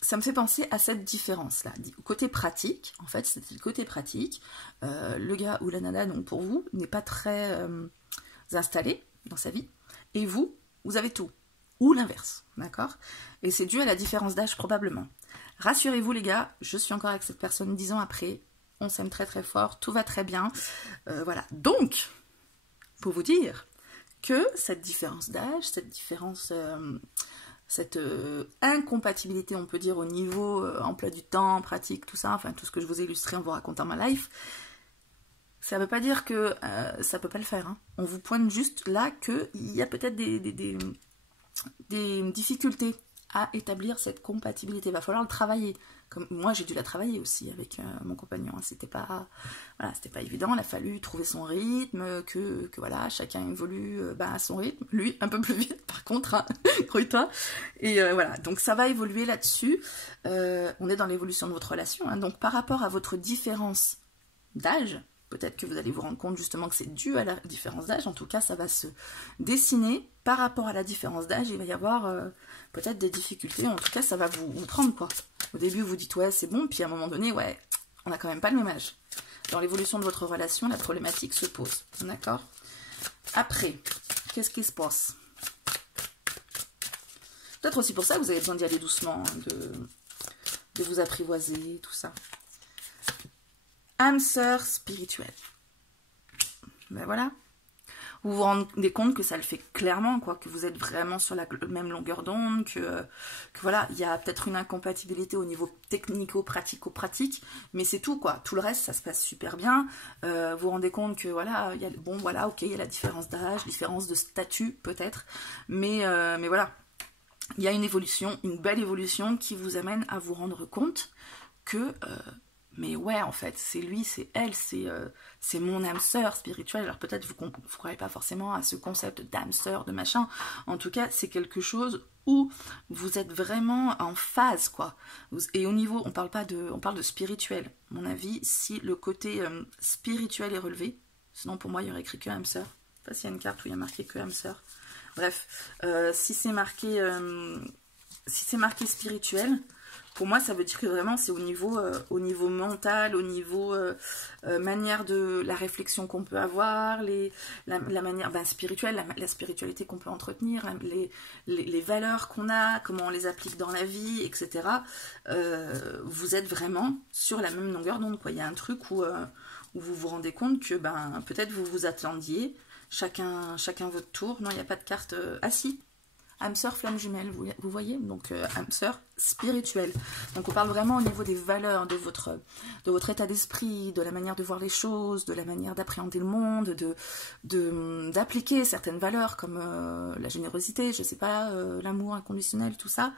ça me fait penser à cette différence-là. Côté pratique, en fait, c'était le côté pratique. Le gars ou la nana, donc pour vous, n'est pas très installé dans sa vie. Et vous avez tout. Ou l'inverse, d'accord? Et c'est dû à la différence d'âge, probablement. Rassurez-vous les gars, je suis encore avec cette personne 10 ans après, on s'aime très très fort, tout va très bien, voilà. Donc, pour vous dire que cette différence d'âge, cette différence, cette incompatibilité, on peut dire, au niveau emploi du temps, pratique, tout ça, enfin tout ce que je vous ai illustré en vous racontant ma life, ça ne veut pas dire que ça ne peut pas le faire. Hein. On vous pointe juste là qu'il y a peut-être des difficultés à établir cette compatibilité. Il va falloir le travailler. Comme moi, j'ai dû la travailler aussi avec mon compagnon. C'était pas évident. Il a fallu trouver son rythme, que voilà, chacun évolue à son rythme. Lui, un peu plus vite, par contre, hein, crois-toi. Et voilà, donc ça va évoluer là-dessus. On est dans l'évolution de votre relation. Hein. Donc par rapport à votre différence d'âge, peut-être que vous allez vous rendre compte justement que c'est dû à la différence d'âge. En tout cas, ça va se dessiner par rapport à la différence d'âge. Il va y avoir peut-être des difficultés. En tout cas, ça va vous prendre, quoi. Au début, vous dites, ouais, c'est bon. Puis à un moment donné, ouais, on n'a quand même pas le même âge. Dans l'évolution de votre relation, la problématique se pose. D'accord? Après, qu'est-ce qui se passe? Peut-être aussi pour ça que vous avez besoin d'y aller doucement, de vous apprivoiser, tout ça. Âme sœur spirituelle. Ben voilà. Vous vous rendez compte que ça le fait clairement, quoi, que vous êtes vraiment sur la même longueur d'onde, que voilà, il y a peut-être une incompatibilité au niveau technico-pratico-pratique, mais c'est tout, quoi. Tout le reste, ça se passe super bien. Vous vous rendez compte que voilà, il y a, bon, voilà, ok, il y a la différence d'âge, différence de statut, peut-être, mais voilà. Il y a une évolution, une belle évolution qui vous amène à vous rendre compte que... mais ouais, en fait, c'est lui, c'est elle, c'est mon âme sœur spirituelle. Alors peut-être vous ne croyez pas forcément à ce concept d'âme sœur, de machin. En tout cas, c'est quelque chose où vous êtes vraiment en phase, quoi. Et au niveau, on parle de spirituel. À mon avis, si le côté spirituel est relevé, Sinon, pour moi, il y aurait écrit que âme sœur. Je sais pas s'il y a une carte où il y a marqué que âme sœur. Bref, si c'est marqué spirituel, pour moi, ça veut dire que vraiment, c'est au niveau mental, au niveau manière de la réflexion qu'on peut avoir, la manière spirituelle, la spiritualité qu'on peut entretenir, les valeurs qu'on a, comment on les applique dans la vie, etc. Vous êtes vraiment sur la même longueur d'onde, quoi. Il y a un truc où vous vous rendez compte que peut-être vous vous attendiez, chacun votre tour. Non, il n'y a pas de carte. Ah si, âme sœur, flamme jumelle, vous voyez, donc âme sœur spirituelle. Donc on parle vraiment au niveau des valeurs, de votre état d'esprit, de la manière de voir les choses, de la manière d'appréhender le monde, d'appliquer certaines valeurs comme la générosité, je sais pas, l'amour inconditionnel, tout ça.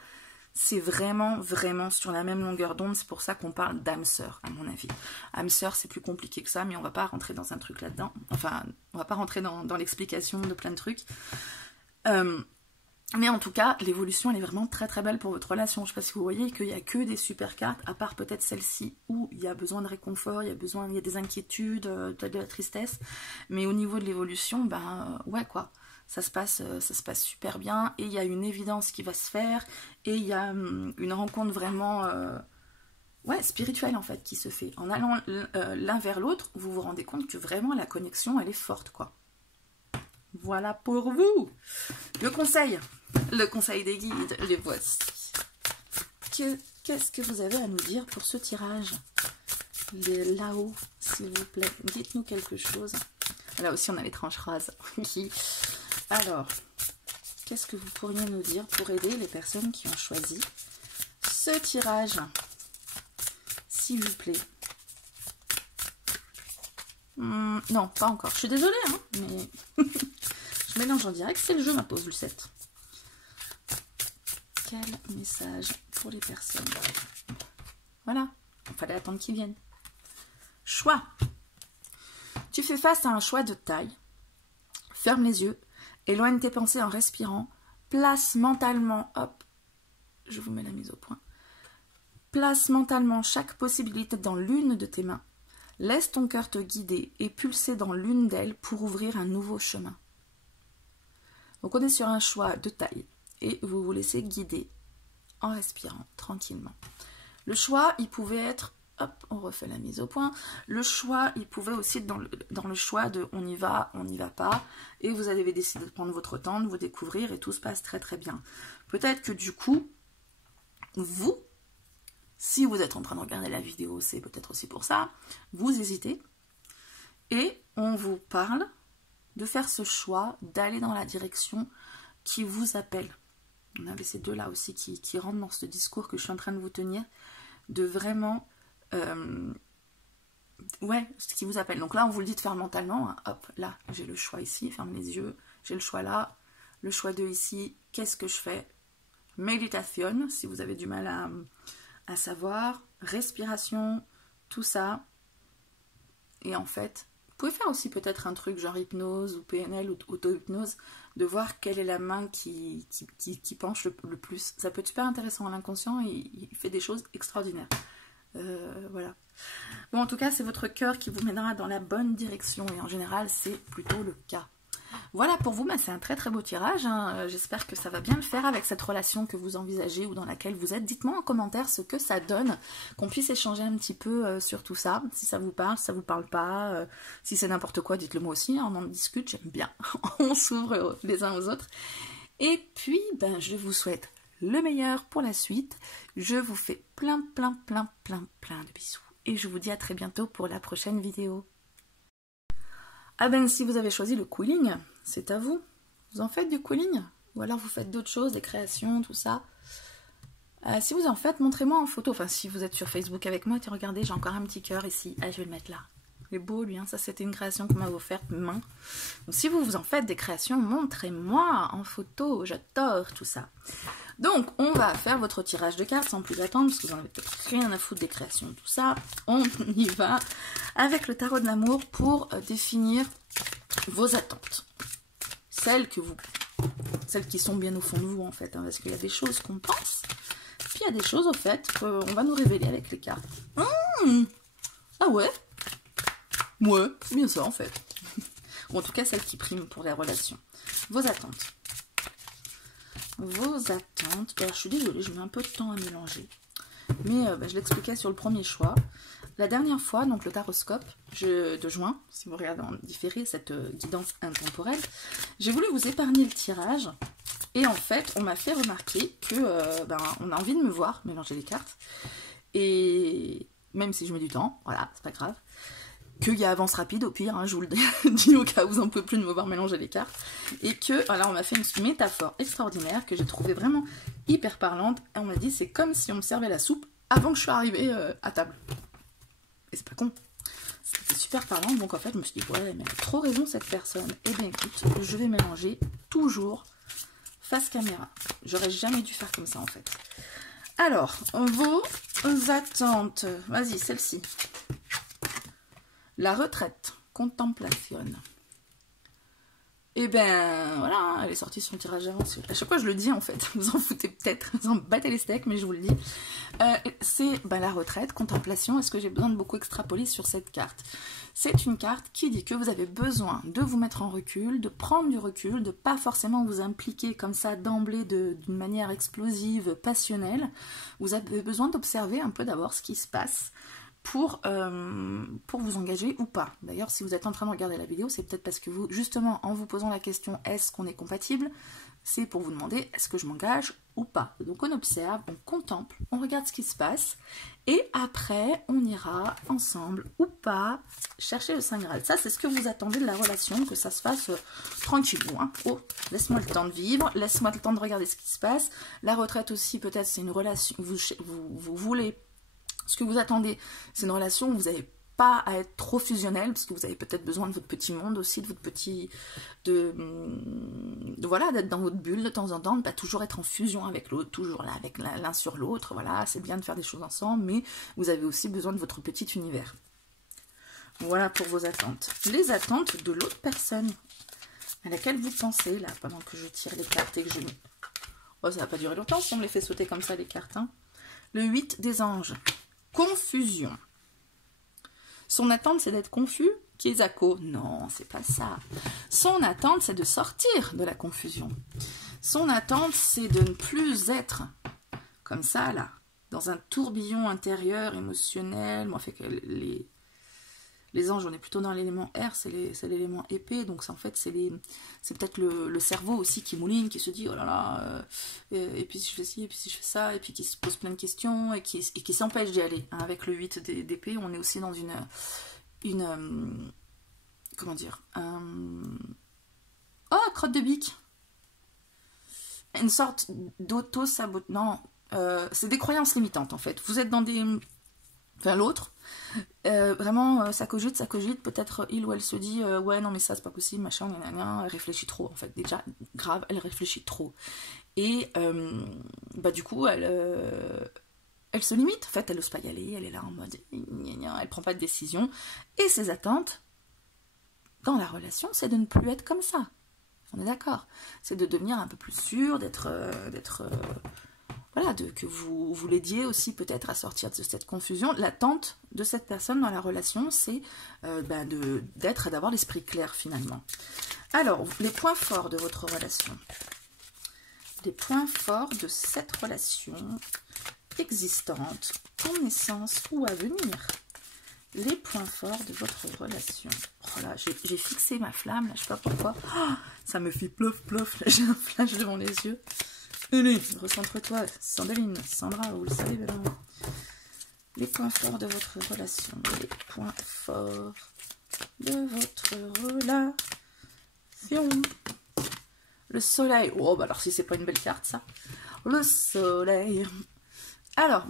C'est vraiment, vraiment sur la même longueur d'onde. C'est pour ça qu'on parle d'âme sœur, à mon avis. Âme sœur, c'est plus compliqué que ça, mais on va pas rentrer dans un truc là-dedans. Enfin, on va pas rentrer dans l'explication de plein de trucs. Mais en tout cas, l'évolution, elle est vraiment très très belle pour votre relation. Je sais pas si vous voyez qu'il n'y a que des super cartes, à part peut-être celle-ci, où il y a besoin de réconfort, il y a des inquiétudes, de la tristesse. Mais au niveau de l'évolution, ouais quoi. Ça se passe super bien, et il y a une évidence qui va se faire, et il y a une rencontre vraiment spirituelle en fait qui se fait. En allant l'un vers l'autre, vous vous rendez compte que vraiment la connexion, elle est forte, quoi. Voilà pour vous. Le conseil des guides, les voici. Qu'est-ce que vous avez à nous dire pour ce tirage? Là-haut, s'il vous plaît, dites-nous quelque chose. Là aussi, on a les tranches rases. Alors, qu'est-ce que vous pourriez nous dire pour aider les personnes qui ont choisi ce tirage, s'il vous plaît? Non, pas encore. Je suis désolée, hein, mais je mélange en direct. C'est le jeu, ma pauvre Lucette. Quel message pour les personnes? Voilà, il fallait attendre qu'ils viennent. Choix. Tu fais face à un choix de taille. Ferme les yeux. Éloigne tes pensées en respirant. Place mentalement, hop, je vous mets la mise au point. Place mentalement chaque possibilité dans l'une de tes mains. Laisse ton cœur te guider et pulser dans l'une d'elles pour ouvrir un nouveau chemin. Donc on est sur un choix de taille et vous vous laissez guider en respirant tranquillement. Le choix, il pouvait être, hop, on refait la mise au point. Le choix, il pouvait aussi être dans le choix de on y va pas. Et vous avez décidé de prendre votre temps, de vous découvrir et tout se passe très très bien. Peut-être que du coup, vous, si vous êtes en train de regarder la vidéo, c'est peut-être aussi pour ça, vous hésitez. Et on vous parle de faire ce choix, d'aller dans la direction qui vous appelle. On avait ces deux-là aussi qui rentrent dans ce discours que je suis en train de vous tenir, de vraiment... ce qui vous appelle. Donc là, on vous le dit de faire mentalement. Hein. Hop, là, j'ai le choix ici, ferme les yeux. J'ai le choix là, le choix de ici. Qu'est-ce que je fais? Méditation, si vous avez du mal à savoir. Respiration, tout ça. Et en fait, vous pouvez faire aussi peut-être un truc genre hypnose ou PNL ou auto-hypnose, de voir quelle est la main qui penche le plus. Ça peut être super intéressant. L'inconscient, il fait des choses extraordinaires. Voilà. Bon, en tout cas, c'est votre cœur qui vous mènera dans la bonne direction. Et en général, c'est plutôt le cas. Voilà pour vous, c'est un très très beau tirage. Hein. J'espère que ça va bien le faire avec cette relation que vous envisagez ou dans laquelle vous êtes. Dites-moi en commentaire ce que ça donne, qu'on puisse échanger un petit peu sur tout ça. Si ça vous parle, si ça vous parle pas, si c'est n'importe quoi, dites-le moi aussi. Hein. On en discute, j'aime bien. On s'ouvre les uns aux autres. Et puis, je vous souhaite le meilleur pour la suite. Je vous fais plein de bisous. Et je vous dis à très bientôt pour la prochaine vidéo. Ah si vous avez choisi le quilling, c'est à vous. Vous en faites du quilling? Ou alors vous faites d'autres choses, des créations, tout ça. Si vous en faites, montrez-moi en photo. Enfin, si vous êtes sur Facebook avec moi, regardez, j'ai encore un petit cœur ici. Ah, je vais le mettre là. Il est beau, lui. Hein. Ça, c'était une création qu'on m'avait offerte main. Donc, si vous en faites des créations, montrez-moi en photo. J'adore tout ça. Donc, on va faire votre tirage de cartes sans plus attendre, parce que vous n'en avez peut-être rien à foutre des créations, tout ça. On y va avec le tarot de l'amour pour définir vos attentes. Celles qui sont bien au fond de vous, en fait. Hein, parce qu'il y a des choses qu'on pense, puis il y a des choses, au fait, qu'on va nous révéler avec les cartes. Ah ouais? Ouais, c'est bien ça, en fait. ou en tout cas celles qui priment pour les relations. Vos attentes. Vos attentes. Alors, je suis désolée, je mets un peu de temps à mélanger. Mais je l'expliquais sur le premier choix. La dernière fois, donc le taroscope de juin, si vous regardez en différé cette guidance intemporelle, j'ai voulu vous épargner le tirage. Et en fait, on m'a fait remarquer que on a envie de me voir mélanger les cartes. Et même si je mets du temps, voilà, c'est pas grave. Qu'il y a avance rapide au pire, hein, je vous le dis au cas où vous n'en pouvez plus de me voir mélanger les cartes. Et que, voilà, on m'a fait une métaphore extraordinaire que j'ai trouvée vraiment hyper parlante. Et on m'a dit, c'est comme si on me servait la soupe avant que je sois arrivée à table. Et c'est pas con. C'était super parlant, donc en fait, je me suis dit, ouais, mais elle a trop raison cette personne. Eh bien écoute, je vais mélanger toujours face caméra. J'aurais jamais dû faire comme ça en fait. Alors, vos attentes. Vas-y, celle-ci. La retraite, contemplation. Et ben voilà, elle est sortie sur le tirage d'avance. À chaque fois je le dis en fait, vous en foutez peut-être, vous en battez les steaks, mais je vous le dis. C'est la retraite, contemplation. Est-ce que j'ai besoin de beaucoup extrapoler sur cette carte? C'est une carte qui dit que vous avez besoin de vous mettre en recul, de prendre du recul, de pas forcément vous impliquer comme ça d'emblée d'une manière explosive, passionnelle. Vous avez besoin d'observer un peu d'abord ce qui se passe pour vous engager ou pas. D'ailleurs, si vous êtes en train de regarder la vidéo, c'est peut-être parce que vous, justement, en vous posant la question « est-ce qu'on est compatible ?», c'est pour vous demander « est-ce que je m'engage ou pas ?» Donc on observe, on contemple, on regarde ce qui se passe, et après, on ira ensemble ou pas chercher le Saint Graal. Ça, c'est ce que vous attendez de la relation, que ça se fasse tranquillement. Hein. Oh, laisse-moi le temps de vivre, laisse-moi le temps de regarder ce qui se passe. La retraite aussi, peut-être, c'est une relation, vous voulez... Ce que vous attendez, c'est une relation où vous n'avez pas à être trop fusionnel, parce que vous avez peut-être besoin de votre petit monde aussi, de votre petit... voilà, d'être dans votre bulle de temps en temps, de pas toujours être en fusion avec l'autre, toujours là, avec l'un sur l'autre, voilà, c'est bien de faire des choses ensemble, mais vous avez aussi besoin de votre petit univers. Voilà pour vos attentes. Les attentes de l'autre personne à laquelle vous pensez, là, pendant que je tire les cartes et que je mets... Oh, ça va pas durer longtemps si on me les fait sauter comme ça, les cartes, hein. Le 8 des anges. Confusion. Son attente, c'est d'être confus. Kiesako, non, c'est pas ça. Son attente, c'est de sortir de la confusion. Son attente, c'est de ne plus être comme ça, là, dans un tourbillon intérieur, émotionnel. Moi, fait que les anges, on est plutôt dans l'élément R, c'est l'élément épée, donc en fait, c'est peut-être le cerveau aussi qui mouline, qui se dit, oh là là, et puis si je fais ci, et puis si je fais ça, et puis qui se pose plein de questions, et qui s'empêche d'y aller. Hein. Avec le 8 d'épée, on est aussi dans comment dire, oh, crotte de bique, une sorte d'auto-sabot, non, c'est des croyances limitantes en fait. Vous êtes dans des... Enfin, l'autre, vraiment, ça cogite, peut-être il ou elle se dit, ouais, non, mais ça, c'est pas possible, machin, elle réfléchit trop, en fait, déjà, grave, elle réfléchit trop. Et, du coup, elle se limite, en fait, elle n'ose pas y aller, elle est là en mode, elle prend pas de décision, et ses attentes, dans la relation, c'est de ne plus être comme ça, on est d'accord, c'est de devenir un peu plus sûr, voilà, que vous l'aidiez aussi peut-être à sortir de cette confusion. L'attente de cette personne dans la relation, c'est d'avoir l'esprit clair finalement. Alors, les points forts de votre relation. Les points forts de cette relation existante, en naissance ou à venir. Les points forts de votre relation. Oh là, j'ai fixé ma flamme, là, je sais pas pourquoi. Oh, ça me fait plof plof, là j'ai un flash devant les yeux. Allez, recentre-toi, Sandaline, Sandra, vous le savez maintenant. Les points forts de votre relation. Les points forts de votre relation. Le soleil. Oh, bah alors si c'est pas une belle carte, ça. Le soleil. Alors,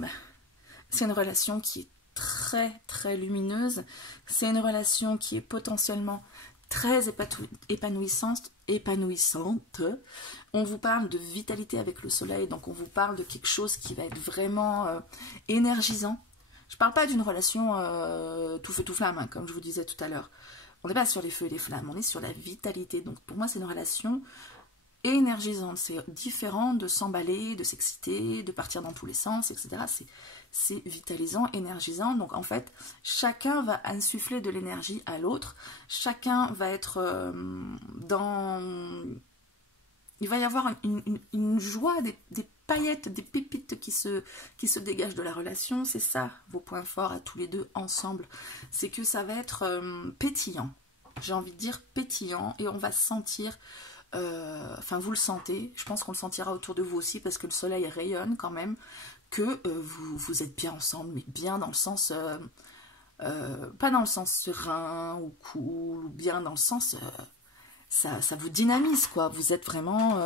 c'est une relation qui est très, très lumineuse. C'est une relation qui est potentiellement très épanouissante. On vous parle de vitalité avec le soleil, donc on vous parle de quelque chose qui va être vraiment énergisant. Je parle pas d'une relation tout feu tout flamme, hein, comme je vous disais tout à l'heure. On n'est pas sur les feux et les flammes, on est sur la vitalité. Donc pour moi, c'est une relation énergisante. C'est différent de s'emballer, de s'exciter, de partir dans tous les sens, etc. C'est vitalisant, énergisant. Donc en fait, chacun va insuffler de l'énergie à l'autre. Chacun va être dans... Il va y avoir une joie, des paillettes, des pépites qui se dégagent de la relation. C'est ça, vos points forts à tous les deux ensemble. C'est que ça va être pétillant. J'ai envie de dire pétillant. Et on va se sentir... Enfin, vous le sentez. Je pense qu'on le sentira autour de vous aussi parce que le soleil rayonne quand même. Que vous êtes bien ensemble, mais bien dans le sens... pas dans le sens serein ou cool, ou bien dans le sens... Ça vous dynamise, quoi. Vous êtes vraiment...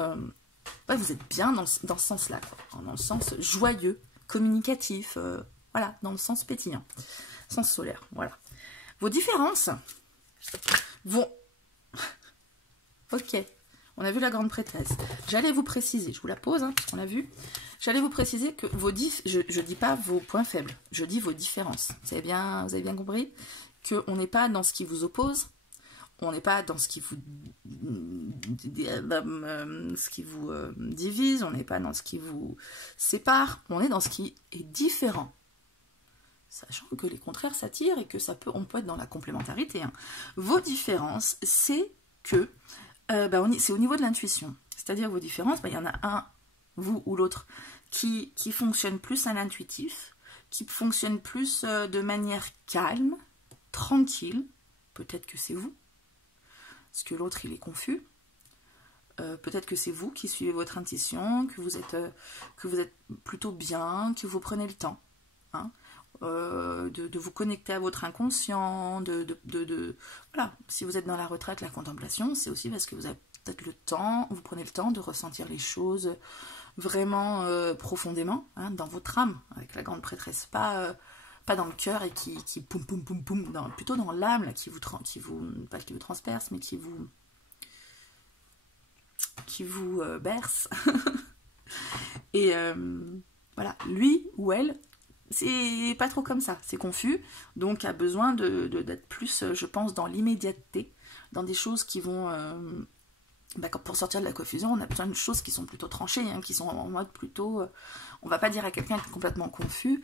ouais, vous êtes bien dans ce sens-là, quoi. Dans le sens joyeux, communicatif, voilà, dans le sens pétillant. Sens solaire, voilà. Vos différences vont... Ok, on a vu la grande prêtresse. J'allais vous préciser, je vous la pose, hein, parce qu'on l'a vu. J'allais vous préciser que vos je dis pas vos points faibles, je dis vos différences. Vous avez bien compris qu'on n'est pas dans ce qui vous oppose. On n'est pas dans ce qui vous divise, on n'est pas dans ce qui vous sépare, on est dans ce qui est différent. Sachant que les contraires s'attirent et que on peut être dans la complémentarité. Hein. Vos différences, c'est que c'est au niveau de l'intuition. C'est-à-dire vos différences, il y en a un, vous ou l'autre, qui fonctionne plus à l'intuitif, qui fonctionne plus de manière calme, tranquille. Peut-être que c'est vous. Parce que l'autre, il est confus. Peut-être que c'est vous qui suivez votre intuition, que vous êtes plutôt bien, que vous prenez le temps hein, de vous connecter à votre inconscient. Voilà. Si vous êtes dans la retraite, la contemplation, c'est aussi parce que vous avez peut-être le temps, vous prenez le temps de ressentir les choses vraiment profondément, hein, dans votre âme, avec la grande prêtresse, pas dans le cœur et qui poum poum poum poum, plutôt dans l'âme là, pas qui vous transperce, mais qui vous berce. Et voilà, lui ou elle, c'est pas trop comme ça, c'est confus, donc a besoin d'être plus, je pense, dans l'immédiateté, dans des choses qui vont... pour sortir de la confusion, on a besoin de choses qui sont plutôt tranchées, hein, qui sont en mode plutôt... on va pas dire à quelqu'un qui est complètement confus,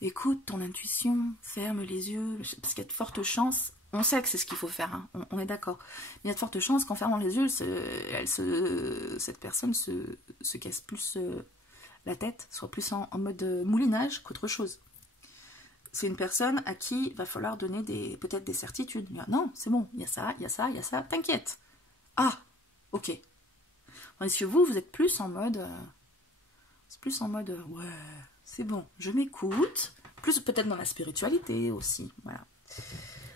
écoute ton intuition, ferme les yeux, parce qu'il y a de fortes chances, on sait que c'est ce qu'il faut faire, hein, on est d'accord, mais il y a de fortes chances qu'en fermant les yeux, cette personne se casse plus la tête, soit plus en mode moulinage qu'autre chose. C'est une personne à qui il va falloir donner peut-être des certitudes. Non, c'est bon, il y a ça, il y a ça, il y a ça, t'inquiète. Ah, ok. Est-ce que vous êtes plus en mode... ouais, c'est bon, je m'écoute. Plus peut-être dans la spiritualité aussi, voilà.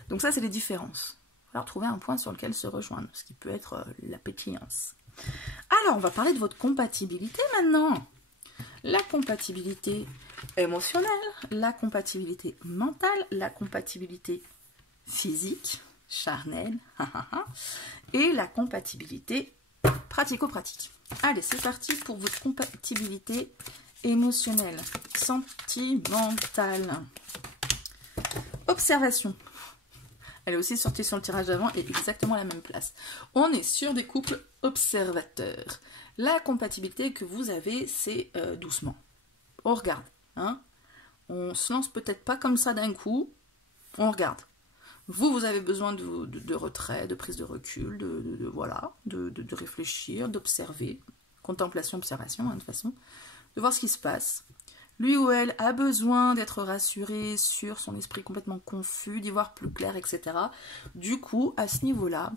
Donc ça, c'est les différences. Il va falloir trouver un point sur lequel se rejoindre, ce qui peut être la pétillance. Alors, on va parler de votre compatibilité maintenant. La compatibilité émotionnelle, la compatibilité mentale, la compatibilité physique, charnelle, et la compatibilité pratico-pratique. Allez, c'est parti pour votre compatibilité émotionnelle, sentimentale. Observation. Elle est aussi sortie sur le tirage d'avant et exactement à la même place. On est sur des couples observateurs. La compatibilité que vous avez, c'est doucement. On regarde. Hein, on se lance peut-être pas comme ça d'un coup. On regarde. Vous avez besoin de retrait, de prise de recul, de réfléchir, d'observer. Contemplation, observation, hein, de toute façon. De voir ce qui se passe. Lui ou elle a besoin d'être rassuré sur son esprit complètement confus, d'y voir plus clair, etc. Du coup, à ce niveau-là,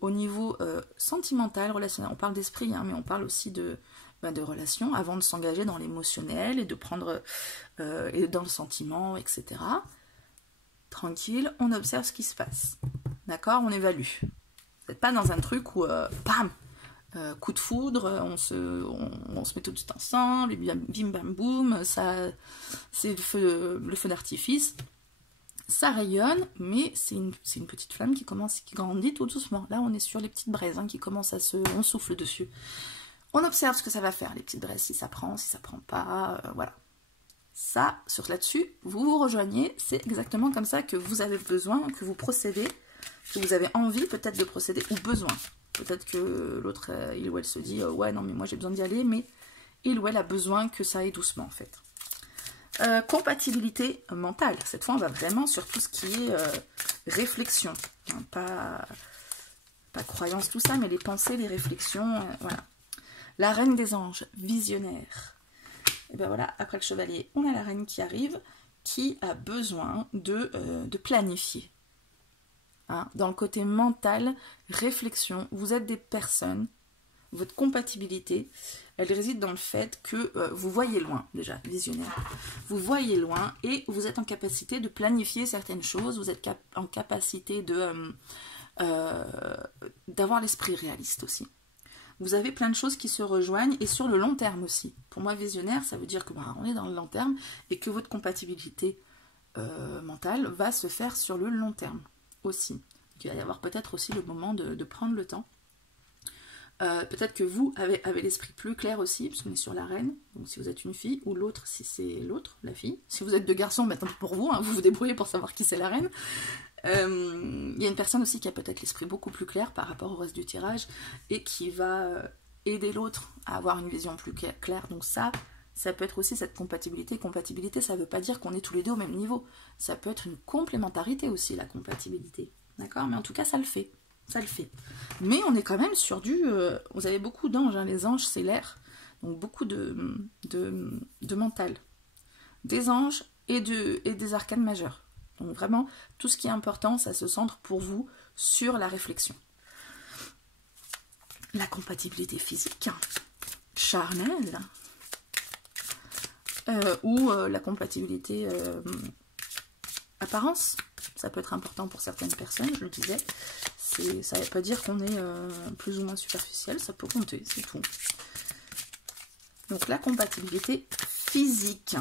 au niveau sentimental, relationnel, on parle d'esprit, hein, mais on parle aussi de relations, avant de s'engager dans l'émotionnel et de prendre et dans le sentiment, etc. Tranquille, on observe ce qui se passe. D'accord, on évalue. Vous n'êtes pas dans un truc où, bam, coup de foudre, on se met tout de suite ensemble, et bim bam boum, ça, c'est le feu d'artifice. Ça rayonne, mais c'est une petite flamme qui grandit tout doucement. Là, on est sur les petites braises, hein, qui commencent on souffle dessus. On observe ce que ça va faire, les petites braises, si ça prend pas, voilà. Ça, là-dessus, vous vous rejoignez, c'est exactement comme ça que vous avez besoin, que vous procédez, que vous avez envie peut-être de procéder, ou besoin. Peut-être que l'autre, il ou elle se dit, ouais, non, mais moi j'ai besoin d'y aller, mais il ou elle a besoin que ça aille doucement, en fait. Compatibilité mentale. Cette fois, on va vraiment sur tout ce qui est réflexion. Hein, pas croyance, tout ça, mais les pensées, les réflexions, voilà. La reine des anges, visionnaire. Et bien voilà, après le chevalier, on a la reine qui arrive, qui a besoin de planifier. Hein, dans le côté mental, réflexion, vous êtes des personnes, votre compatibilité, elle réside dans le fait que vous voyez loin, déjà, visionnaire. Vous voyez loin et vous êtes en capacité de planifier certaines choses, vous êtes en capacité d'avoir l'esprit réaliste aussi. Vous avez plein de choses qui se rejoignent et sur le long terme aussi. Pour moi, visionnaire, ça veut dire que on est dans le long terme et que votre compatibilité mentale va se faire sur le long terme aussi. Il va y avoir peut-être aussi le moment de prendre le temps. Peut-être que vous avez l'esprit plus clair aussi, parce qu'on est sur la reine, donc si vous êtes une fille, ou l'autre si c'est l'autre, la fille. Si vous êtes deux garçons, tant pis pour vous, hein, vous vous débrouillez pour savoir qui c'est la reine. Il y a une personne aussi qui a peut-être l'esprit beaucoup plus clair par rapport au reste du tirage, et qui va aider l'autre à avoir une vision plus claire. Donc ça peut être aussi cette compatibilité. Compatibilité, ça ne veut pas dire qu'on est tous les deux au même niveau. Ça peut être une complémentarité aussi, la compatibilité. D'accord? Mais en tout cas, ça le fait. Ça le fait. Mais on est quand même sur du... vous avez beaucoup d'anges, hein. Les anges, c'est l'air. Donc beaucoup de mental. Des anges et des arcanes majeurs. Donc vraiment, tout ce qui est important, ça se centre pour vous sur la réflexion. La compatibilité physique, charnelle, ou la compatibilité apparence. Ça peut être important pour certaines personnes, je le disais. Ça ne veut pas dire qu'on est plus ou moins superficiel, ça peut compter, c'est tout. Donc la compatibilité physique.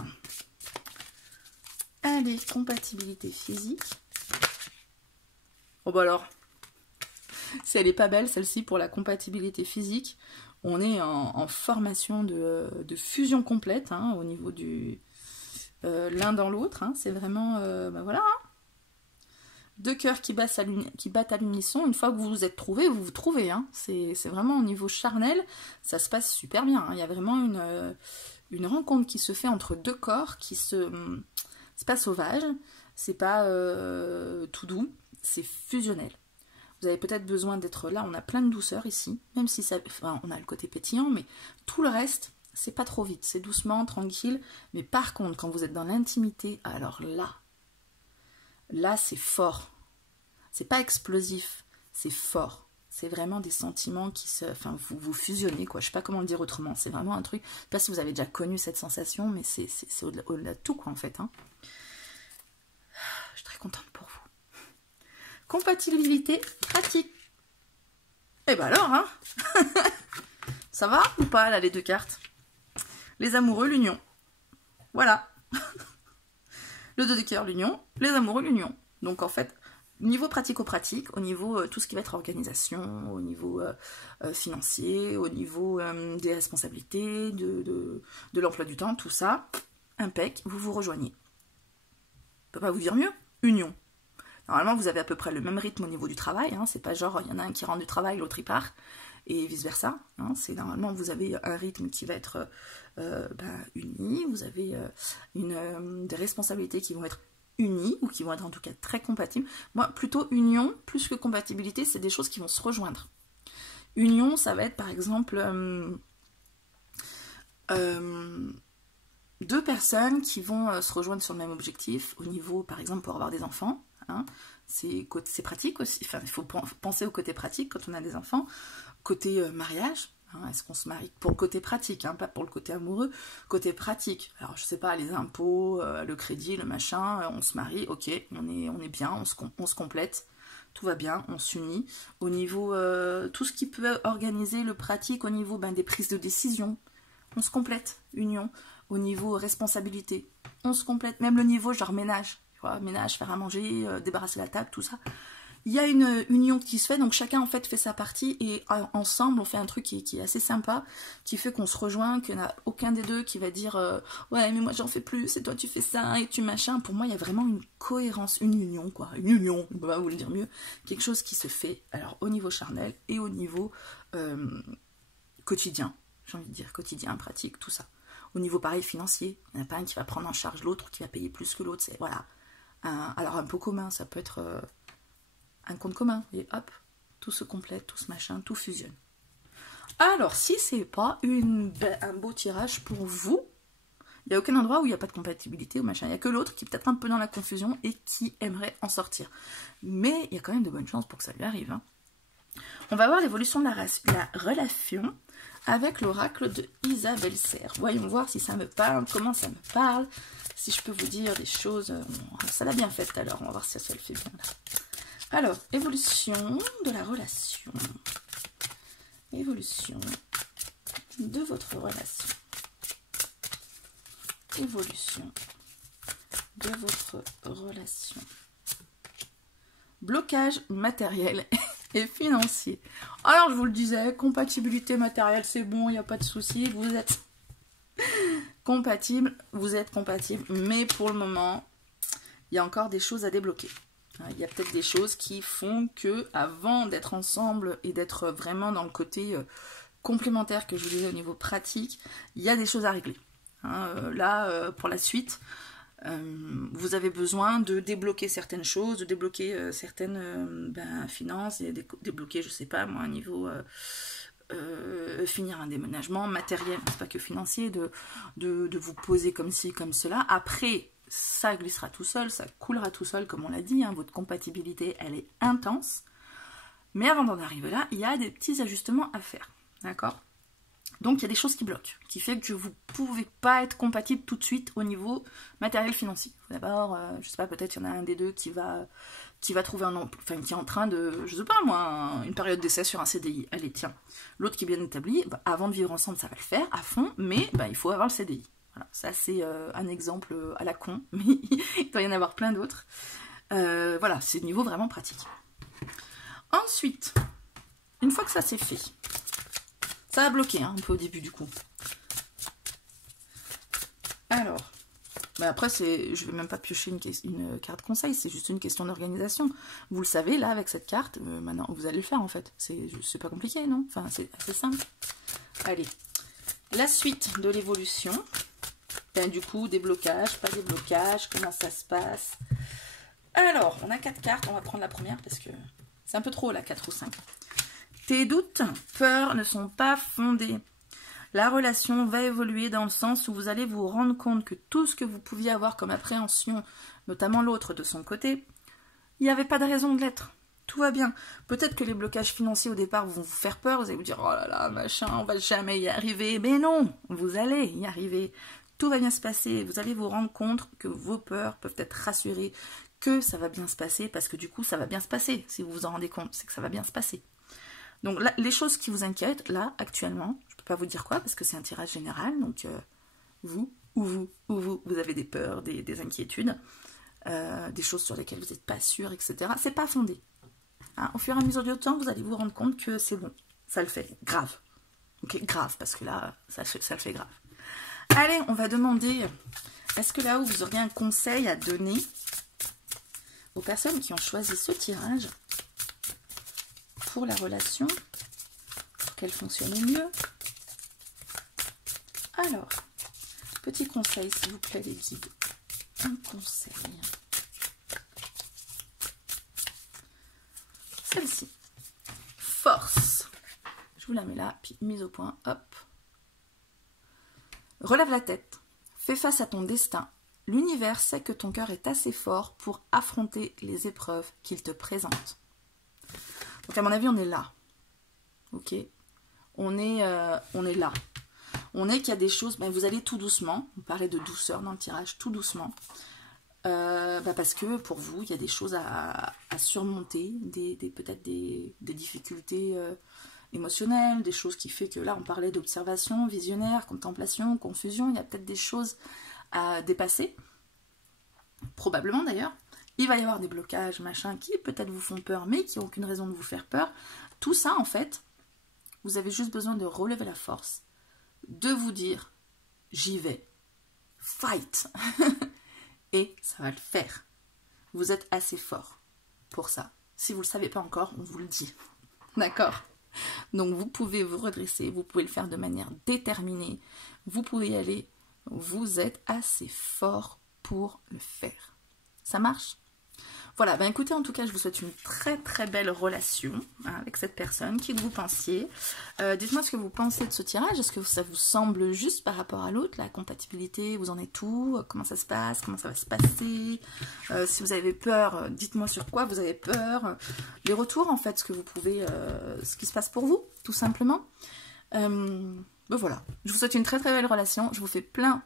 Allez, compatibilité physique. Oh bah alors, si elle n'est pas belle, celle-ci, pour la compatibilité physique, on est en formation de fusion complète, hein, au niveau du l'un dans l'autre. Hein, c'est vraiment, voilà, hein. Deux cœurs qui battent à l'unisson. Une fois que vous vous êtes trouvés, vous vous trouvez. Hein. C'est vraiment au niveau charnel, ça se passe super bien. Hein. Il y a vraiment une rencontre qui se fait entre deux corps qui c'est pas sauvage, c'est pas tout doux, c'est fusionnel. Vous avez peut-être besoin d'être là, on a plein de douceur ici, même si ça, enfin, on a le côté pétillant, mais tout le reste, c'est pas trop vite, c'est doucement, tranquille. Mais par contre, quand vous êtes dans l'intimité, alors là c'est fort. C'est pas explosif, c'est fort. C'est vraiment des sentiments qui se... Enfin, vous fusionnez, quoi. Je sais pas comment le dire autrement. C'est vraiment un truc... Je sais pas si vous avez déjà connu cette sensation, mais c'est au-delà de tout, quoi, en fait. Hein. Je suis très contente pour vous. Compatibilité pratique. Eh ben alors, hein. Ça va ou pas, là, les deux cartes? Les amoureux, l'union. Voilà. Le 2 de cœur, l'union. Les amoureux, l'union. Donc, en fait... Niveau pratico-pratique, au niveau tout ce qui va être organisation, au niveau financier, au niveau des responsabilités, de l'emploi du temps, tout ça, impec, vous vous rejoignez. Je peux pas vous dire mieux, union. Normalement, vous avez à peu près le même rythme au niveau du travail, hein, c'est pas genre, il y en a un qui rentre du travail, l'autre il part, et vice-versa. Hein, c'est normalement, vous avez un rythme qui va être uni, vous avez des responsabilités qui vont être unis, ou qui vont être en tout cas très compatibles. Moi, plutôt union, plus que compatibilité, c'est des choses qui vont se rejoindre. Union, ça va être par exemple deux personnes qui vont se rejoindre sur le même objectif, au niveau, par exemple, pour avoir des enfants. Hein, c'est pratique aussi, enfin, il faut penser au côté pratique quand on a des enfants. Côté mariage, hein, est-ce qu'on se marie pour le côté pratique, hein, pas pour le côté amoureux, côté pratique. Alors je sais pas, les impôts, le crédit, le machin, on se marie, ok, on est bien, on se complète, tout va bien, on s'unit. Au niveau tout ce qui peut organiser le pratique, au niveau des prises de décision, on se complète, union. Au niveau responsabilité, on se complète, même le niveau genre ménage, tu vois, ménage, faire à manger, débarrasser la table, tout ça. il y a une union qui se fait, donc chacun en fait fait sa partie et ensemble on fait un truc qui est assez sympa, qui fait qu'on se rejoint, qu'il n'y en a aucun des deux qui va dire ouais mais moi j'en fais plus, et toi tu fais ça et tu machin. Pour moi il y a vraiment une cohérence, une union quoi, une union, on va vous le dire mieux, quelque chose qui se fait alors au niveau charnel et au niveau quotidien, j'ai envie de dire quotidien, pratique, tout ça. Au niveau pareil financier, il n'y en a pas un qui va prendre en charge l'autre, qui va payer plus que l'autre, c'est voilà. Alors un pot commun, ça peut être un compte commun, et hop, tout se complète, tout se machin, tout fusionne. Alors si c'est pas un beau tirage pour vous, il n'y a aucun endroit où il n'y a pas de compatibilité ou machin, il n'y a que l'autre qui est peut-être un peu dans la confusion et qui aimerait en sortir. Mais il y a quand même de bonnes chances pour que ça lui arrive. Hein. On va voir l'évolution de la relation avec l'oracle de Isabelle Serre. Voyons voir si ça me parle, comment ça me parle, si je peux vous dire des choses. Ça l'a bien fait alors, on va voir si ça le fait bien là. Alors, évolution de la relation. Évolution de votre relation. Évolution de votre relation. Blocage matériel et financier. Alors, je vous le disais, compatibilité matérielle, c'est bon, il n'y a pas de souci. Vous êtes compatible, mais pour le moment, il y a encore des choses à débloquer. Il y a peut-être des choses qui font que, avant d'être ensemble et d'être vraiment dans le côté complémentaire que je vous disais au niveau pratique, il y a des choses à régler. Là, pour la suite, vous avez besoin de débloquer certaines choses, de débloquer certaines finances, et débloquer, je sais pas moi, un niveau... finir un déménagement matériel, c'est pas que financier, de vous poser comme ci, comme cela. Après, ça glissera tout seul, ça coulera tout seul, comme on l'a dit, hein, votre compatibilité, elle est intense. Mais avant d'en arriver là, il y a des petits ajustements à faire, d'accord? Donc, il y a des choses qui bloquent, qui fait que vous ne pouvez pas être compatible tout de suite au niveau matériel financier. D'abord, je sais pas, peut-être il y en a un des deux qui va trouver un emploi, enfin, qui est en train de, je sais pas moi, une période d'essai sur un CDI. Allez, tiens. L'autre qui est bien établi, avant de vivre ensemble, ça va le faire à fond, mais il faut avoir le CDI. Voilà, ça, c'est un exemple à la con, mais il doit y en avoir plein d'autres. Voilà, c'est niveau vraiment pratique. Ensuite, une fois que ça c'est fait, ça a bloqué un peu au début du coup. Alors, après, je vais même pas piocher une carte conseil, c'est juste une question d'organisation. Vous le savez, là, avec cette carte, maintenant, vous allez le faire en fait. C'est pas compliqué, non? Enfin, c'est assez simple. Allez, la suite de l'évolution. Du coup, déblocage, pas déblocage, comment ça se passe? Alors, on a 4 cartes, on va prendre la première parce que c'est un peu trop, là, 4 ou 5. Tes doutes, peurs ne sont pas fondés. La relation va évoluer dans le sens où vous allez vous rendre compte que tout ce que vous pouviez avoir comme appréhension, notamment l'autre de son côté, il n'y avait pas de raison de l'être. Tout va bien. Peut-être que les blocages financiers au départ vont vous faire peur, vous allez vous dire « Oh là là, machin, on va jamais y arriver ». Mais non, vous allez y arriver. Tout va bien se passer. Vous allez vous rendre compte que vos peurs peuvent être rassurées, que ça va bien se passer, parce que du coup, ça va bien se passer. Si vous vous en rendez compte, c'est que ça va bien se passer. Donc là, les choses qui vous inquiètent, là, actuellement, je ne peux pas vous dire quoi, parce que c'est un tirage général, donc vous avez des peurs, des inquiétudes, des choses sur lesquelles vous n'êtes pas sûr, etc. C'est pas fondé. Hein, au fur et à mesure du temps, vous allez vous rendre compte que c'est bon, ça le fait, grave. Ok, grave, parce que là, ça le fait grave. Allez, on va demander, est-ce que là où vous auriez un conseil à donner aux personnes qui ont choisi ce tirage pour la relation, pour qu'elle fonctionne mieux? Alors, petit conseil, s'il vous plaît, les guides. Un conseil. Celle-ci. Force. Je vous la mets là, puis mise au point, hop. Relève la tête. Fais face à ton destin. L'univers sait que ton cœur est assez fort pour affronter les épreuves qu'il te présente. Donc à mon avis, on est là. Ok, on est là. On est qu'il y a des choses, vous allez tout doucement. On parlait de douceur dans le tirage, tout doucement. Parce que pour vous, il y a des choses à surmonter, peut-être des difficultés émotionnelles, des choses qui fait que là, on parlait d'observation, visionnaire, contemplation, confusion. Il y a peut-être des choses à dépasser, probablement d'ailleurs. il va y avoir des blocages, machin, qui peut-être vous font peur, mais qui n'ont aucune raison de vous faire peur. Tout ça, en fait, vous avez juste besoin de relever la force, de vous dire, j'y vais, fight, et ça va le faire. Vous êtes assez fort pour ça. Si vous ne le savez pas encore, on vous le dit. D'accord? Donc vous pouvez vous redresser, vous pouvez le faire de manière déterminée, vous pouvez y aller, vous êtes assez fort pour le faire. Ça marche? Voilà, ben écoutez, en tout cas, je vous souhaite une très très belle relation hein, avec cette personne, qui que vous pensiez. Dites-moi ce que vous pensez de ce tirage, est-ce que ça vous semble juste par rapport à l'autre, la compatibilité, vous en êtes où, comment ça se passe, comment ça va se passer, si vous avez peur, dites-moi sur quoi vous avez peur, les retours en fait, ce que vous pouvez, ce qui se passe pour vous, tout simplement. Ben voilà, je vous souhaite une très très belle relation, je vous fais plein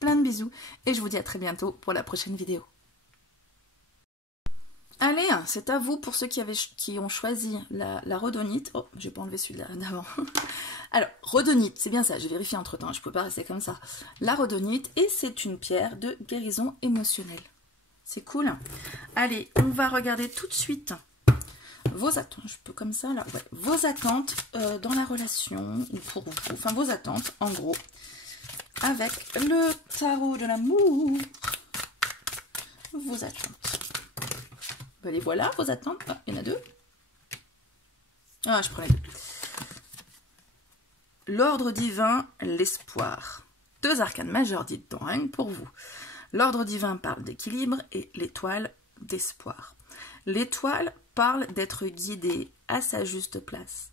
de bisous, et je vous dis à très bientôt pour la prochaine vidéo. Allez, c'est à vous pour ceux qui ont choisi la rhodonite. Oh, j'ai pas enlevé celui-là d'avant. Alors, rhodonite, c'est bien ça, j'ai vérifié entre temps, je peux pas rester comme ça. La rhodonite, et c'est une pierre de guérison émotionnelle. C'est cool. Allez, on va regarder tout de suite vos attentes. Je peux comme ça, là, ouais. Vos attentes dans la relation, ou pour vous, enfin vos attentes, en gros, avec le tarot de l'amour. Vos attentes. Les voilà, vos attentes. Ah, il y en a deux. Ah, je prends les deux. L'ordre divin, l'espoir. Deux arcanes majeures dites donc, rien que pour vous. L'ordre divin parle d'équilibre et l'étoile d'espoir. L'étoile parle d'être guidé à sa juste place.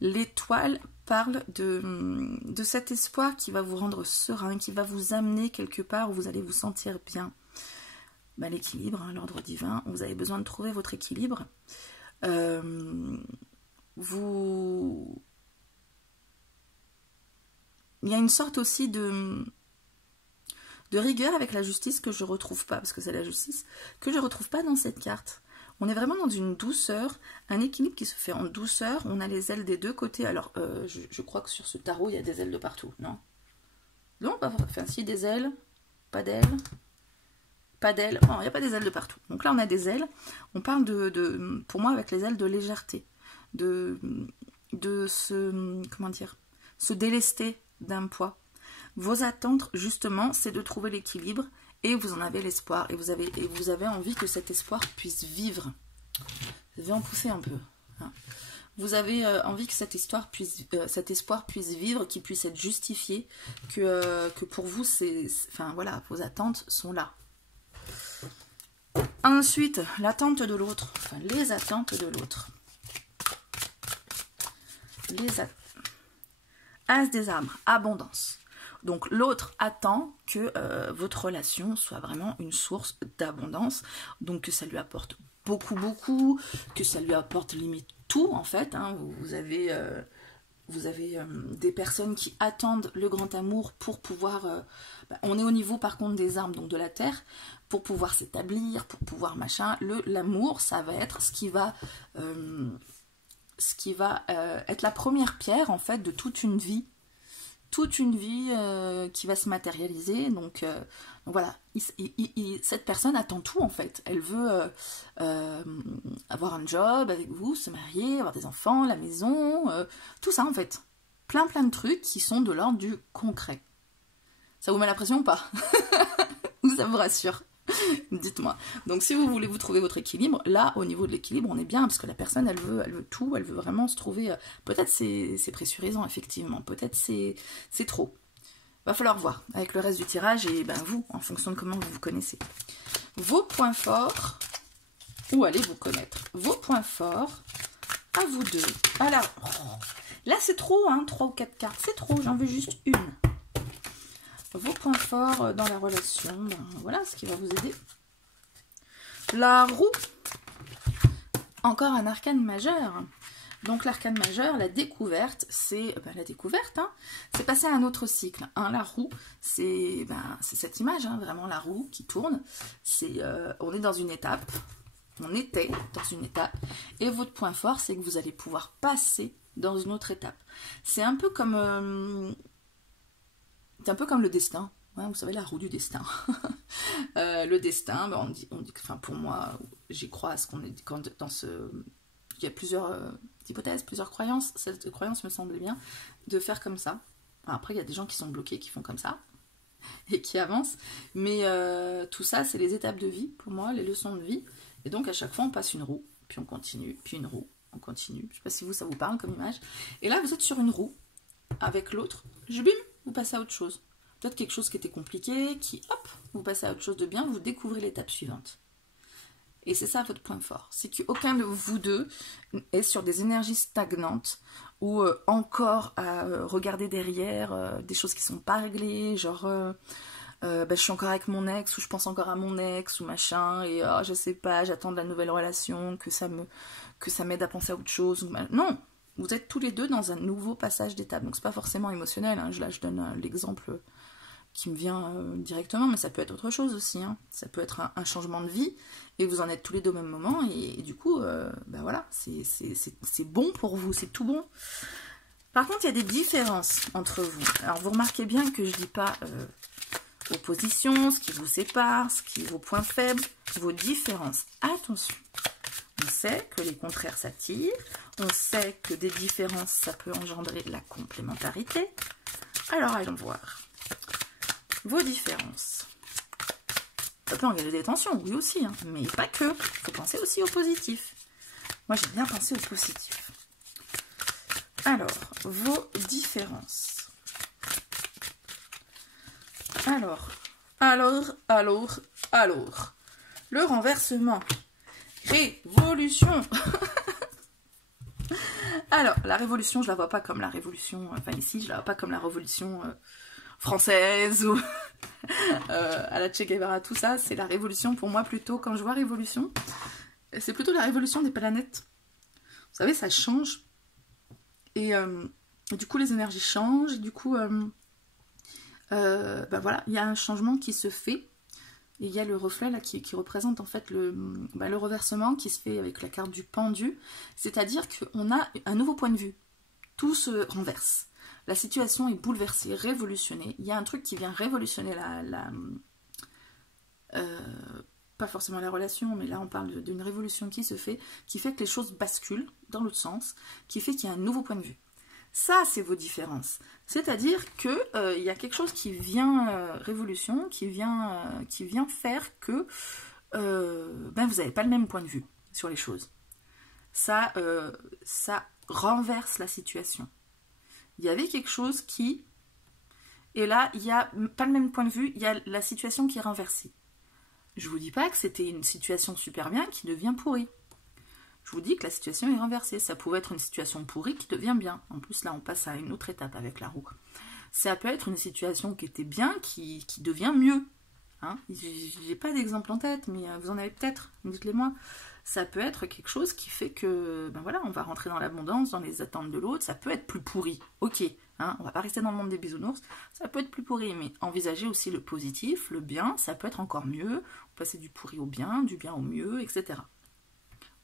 L'étoile parle de cet espoir qui va vous rendre serein, qui va vous amener quelque part où vous allez vous sentir bien. Ben, l'équilibre, hein, l'ordre divin, vous avez besoin de trouver votre équilibre. Il y a une sorte aussi de rigueur avec la justice que je ne retrouve pas, parce que c'est la justice, que je ne retrouve pas dans cette carte. On est vraiment dans une douceur, un équilibre qui se fait en douceur. On a les ailes des deux côtés. Alors, je crois que sur ce tarot, il y a des ailes de partout, non? Non, pas enfin, si, des ailes, pas d'ailes. Pas d'ailes, il n'y a pas des ailes de partout. Donc là, on a des ailes. On parle pour moi, avec les ailes, de légèreté. De comment dire, se délester d'un poids. Vos attentes, justement, c'est de trouver l'équilibre et vous en avez l'espoir. Et vous avez envie que cet espoir puisse vivre. Je vais en pousser un peu. Hein. Vous avez envie que cet espoir puisse vivre, qu'il puisse être justifié, que pour vous, enfin voilà, vos attentes sont là. Ensuite, l'attente de l'autre, enfin les attentes de l'autre. As des arbres, abondance. Donc l'autre attend que votre relation soit vraiment une source d'abondance, donc que ça lui apporte beaucoup, que ça lui apporte limite tout en fait. Hein. Vous avez des personnes qui attendent le grand amour pour pouvoir... on est au niveau par contre des arbres, donc de la terre, pour pouvoir s'établir, pour pouvoir machin. L'amour, ça va être ce qui va être la première pierre en fait de toute une vie. Toute une vie qui va se matérialiser. Donc voilà, cette personne attend tout en fait. Elle veut avoir un job avec vous, se marier, avoir des enfants, la maison, tout ça en fait. Plein de trucs qui sont de l'ordre du concret. Ça vous met la pression ou pas? Ou ça vous rassure? Dites-moi. Donc si vous voulez vous trouver votre équilibre, là au niveau de l'équilibre on est bien parce que la personne elle veut tout, elle veut vraiment se trouver, peut-être c'est pressurisant effectivement, peut-être c'est trop. Va falloir voir avec le reste du tirage et ben vous, en fonction de comment vous vous connaissez. Vos points forts, où allez vous connaître? Vos points forts, à vous deux. Alors, là c'est trop, hein, 3 ou 4 cartes, c'est trop, j'en veux juste une. Vos points forts dans la relation, ben, voilà ce qui va vous aider. La roue, encore un arcane majeur. Donc l'arcane majeur, la découverte, c'est la découverte, hein, c'est passer à un autre cycle. Hein, la roue, c'est cette image, hein, vraiment la roue qui tourne. On est dans une étape, on était dans une étape, et votre point fort, c'est que vous allez pouvoir passer dans une autre étape. C'est un peu comme le destin, Ouais, vous savez, la roue du destin. Le destin, ben, on dit que, enfin, pour moi, j'y crois à ce qu'on est dans ce... Il y a plusieurs hypothèses, plusieurs croyances. Cette croyance me semblait bien de faire comme ça. Alors après, il y a des gens qui sont bloqués, qui font comme ça et qui avancent. Mais tout ça, c'est les étapes de vie, pour moi, les leçons de vie. Et donc, à chaque fois, on passe une roue, puis on continue, puis une roue, on continue. Je ne sais pas si vous, ça vous parle comme image. Et là, vous êtes sur une roue, avec l'autre, bim, vous passez à autre chose. Peut-être quelque chose qui était compliqué, qui, hop, vous passez à autre chose de bien, vous découvrez l'étape suivante. Et c'est ça votre point fort, c'est qu'aucun de vous deux est sur des énergies stagnantes ou encore à regarder derrière des choses qui sont pas réglées, genre je suis encore avec mon ex ou je pense encore à mon ex ou machin et je sais pas, j'attends de la nouvelle relation, que ça m'aide à penser à autre chose. Non, vous êtes tous les deux dans un nouveau passage d'étape, donc c'est pas forcément émotionnel, hein. Là je donne l'exemple qui me vient directement, mais ça peut être autre chose aussi, hein. Ça peut être un changement de vie, et vous en êtes tous les deux au même moment, et du coup, ben voilà, c'est bon pour vous, c'est tout bon. Par contre, il y a des différences entre vous. Alors, vous remarquez bien que je dis pas opposition, ce qui vous sépare, vos points faibles, vos différences. Attention, on sait que les contraires s'attirent, on sait que des différences, ça peut engendrer la complémentarité. Alors, allons voir. Vos différences. Ça peut engager des tensions, oui aussi, hein, mais pas que. Il faut penser aussi au positif. Moi, j'ai bien pensé au positif. Alors, vos différences. Alors. Le renversement. Révolution. Alors, la révolution, je la vois pas comme la révolution, enfin ici, je la vois pas comme la révolution française ou à la Che Guevara, tout ça, c'est la révolution pour moi plutôt, quand je vois révolution, c'est plutôt la révolution des planètes. Vous savez, ça change, et du coup les énergies changent, et du coup, ben voilà, il y a un changement qui se fait, et il y a le reflet là qui représente en fait le reversement qui se fait avec la carte du pendu, c'est-à-dire qu'on a un nouveau point de vue, tout se renverse. La situation est bouleversée, révolutionnée. Il y a un truc qui vient révolutionner pas forcément la relation, mais là on parle d'une révolution qui se fait, qui fait que les choses basculent dans l'autre sens, qui fait qu'il y a un nouveau point de vue. Ça, c'est vos différences. C'est-à-dire que y a quelque chose qui vient révolution, qui vient faire que ben, vous n'avez pas le même point de vue sur les choses. Ça renverse la situation. Il y avait quelque chose qui... Et là, il n'y a pas le même point de vue, il y a la situation qui est renversée. Je ne vous dis pas que c'était une situation super bien qui devient pourrie. Je vous dis que la situation est renversée. Ça pouvait être une situation pourrie qui devient bien. En plus, là, on passe à une autre étape avec la roue. Ça peut être une situation qui était bien qui devient mieux. Hein, j'ai pas d'exemple en tête, mais vous en avez peut-être, dites-les moi. Ça peut être quelque chose qui fait que, ben voilà, on va rentrer dans l'abondance, dans les attentes de l'autre. Ça peut être plus pourri, ok. Hein, on va pas rester dans le monde des bisounours. Ça peut être plus pourri, mais envisagez aussi le positif, le bien. Ça peut être encore mieux. Passer du pourri au bien, du bien au mieux, etc.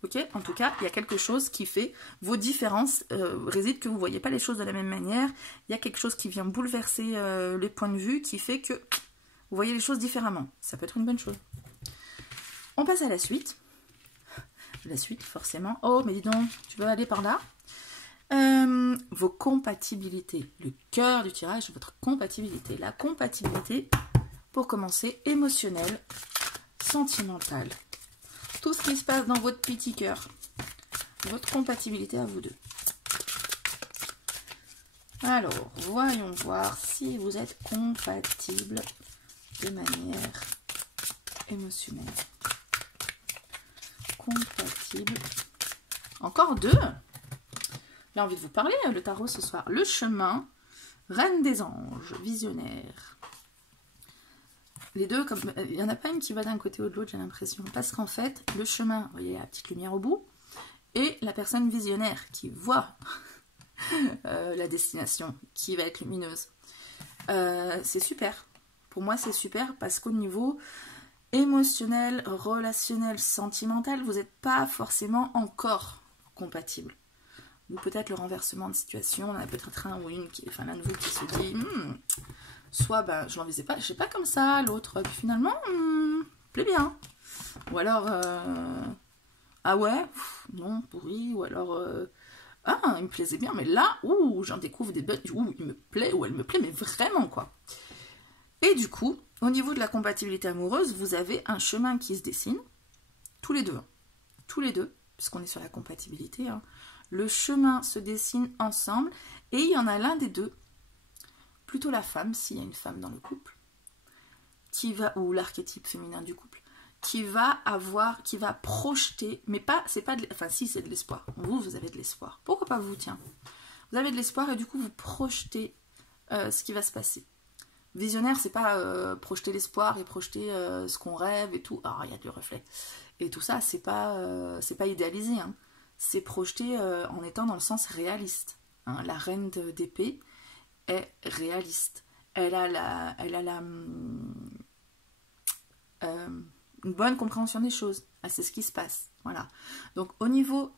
Ok, en tout cas, il y a quelque chose qui fait vos différences résident que vous ne voyez pas les choses de la même manière. Il y a quelque chose qui vient bouleverser les points de vue, qui fait que vous voyez les choses différemment. Ça peut être une bonne chose. On passe à la suite. La suite, forcément. Oh, mais dis donc, tu veux aller par là. Vos compatibilités. Le cœur du tirage, votre compatibilité. La compatibilité, pour commencer, émotionnelle, sentimentale. Tout ce qui se passe dans votre petit cœur. Votre compatibilité à vous deux. Alors, voyons voir si vous êtes compatibles de manière émotionnelle. Compatible. Encore deux. J'ai envie de vous parler, le tarot ce soir. Le chemin, reine des anges, visionnaire. Les deux, comme il n'y en a pas une qui va d'un côté ou de l'autre, j'ai l'impression. Parce qu'en fait, le chemin, vous voyez la petite lumière au bout, et la personne visionnaire qui voit la destination, qui va être lumineuse. C'est super. Pour moi, c'est super parce qu'au niveau émotionnel, relationnel, sentimental, vous n'êtes pas forcément encore compatible. Ou peut-être le renversement de situation, on a peut-être un ou une, enfin l'un de vous qui se dit soit ben, je l'envisais pas, je sais pas comme ça, l'autre, puis finalement, plaît bien. Ou alors, ah ouais, non, pourri, ou alors, ah, il me plaisait bien, mais là, ouh, j'en découvre des belles, ouh, il me plaît, ou elle me plaît, mais vraiment, quoi. Et du coup, au niveau de la compatibilité amoureuse, vous avez un chemin qui se dessine, tous les deux, puisqu'on est sur la compatibilité, hein. Le chemin se dessine ensemble, et il y en a l'un des deux, plutôt la femme, s'il y a une femme dans le couple, qui va, ou l'archétype féminin du couple, qui va projeter, mais pas, c'est pas, enfin si, c'est de l'espoir. Vous avez de l'espoir. Pourquoi pas vous, tiens. Vous avez de l'espoir et du coup, vous projetez ce qui va se passer. Visionnaire, c'est pas projeter l'espoir et projeter ce qu'on rêve et tout. Alors, il y a du reflet. Et tout ça, c'est pas idéalisé, hein. C'est projeter en étant dans le sens réaliste, hein. La reine d'épée est réaliste. Elle a une bonne compréhension des choses. C'est ce qui se passe. Voilà. Donc, au niveau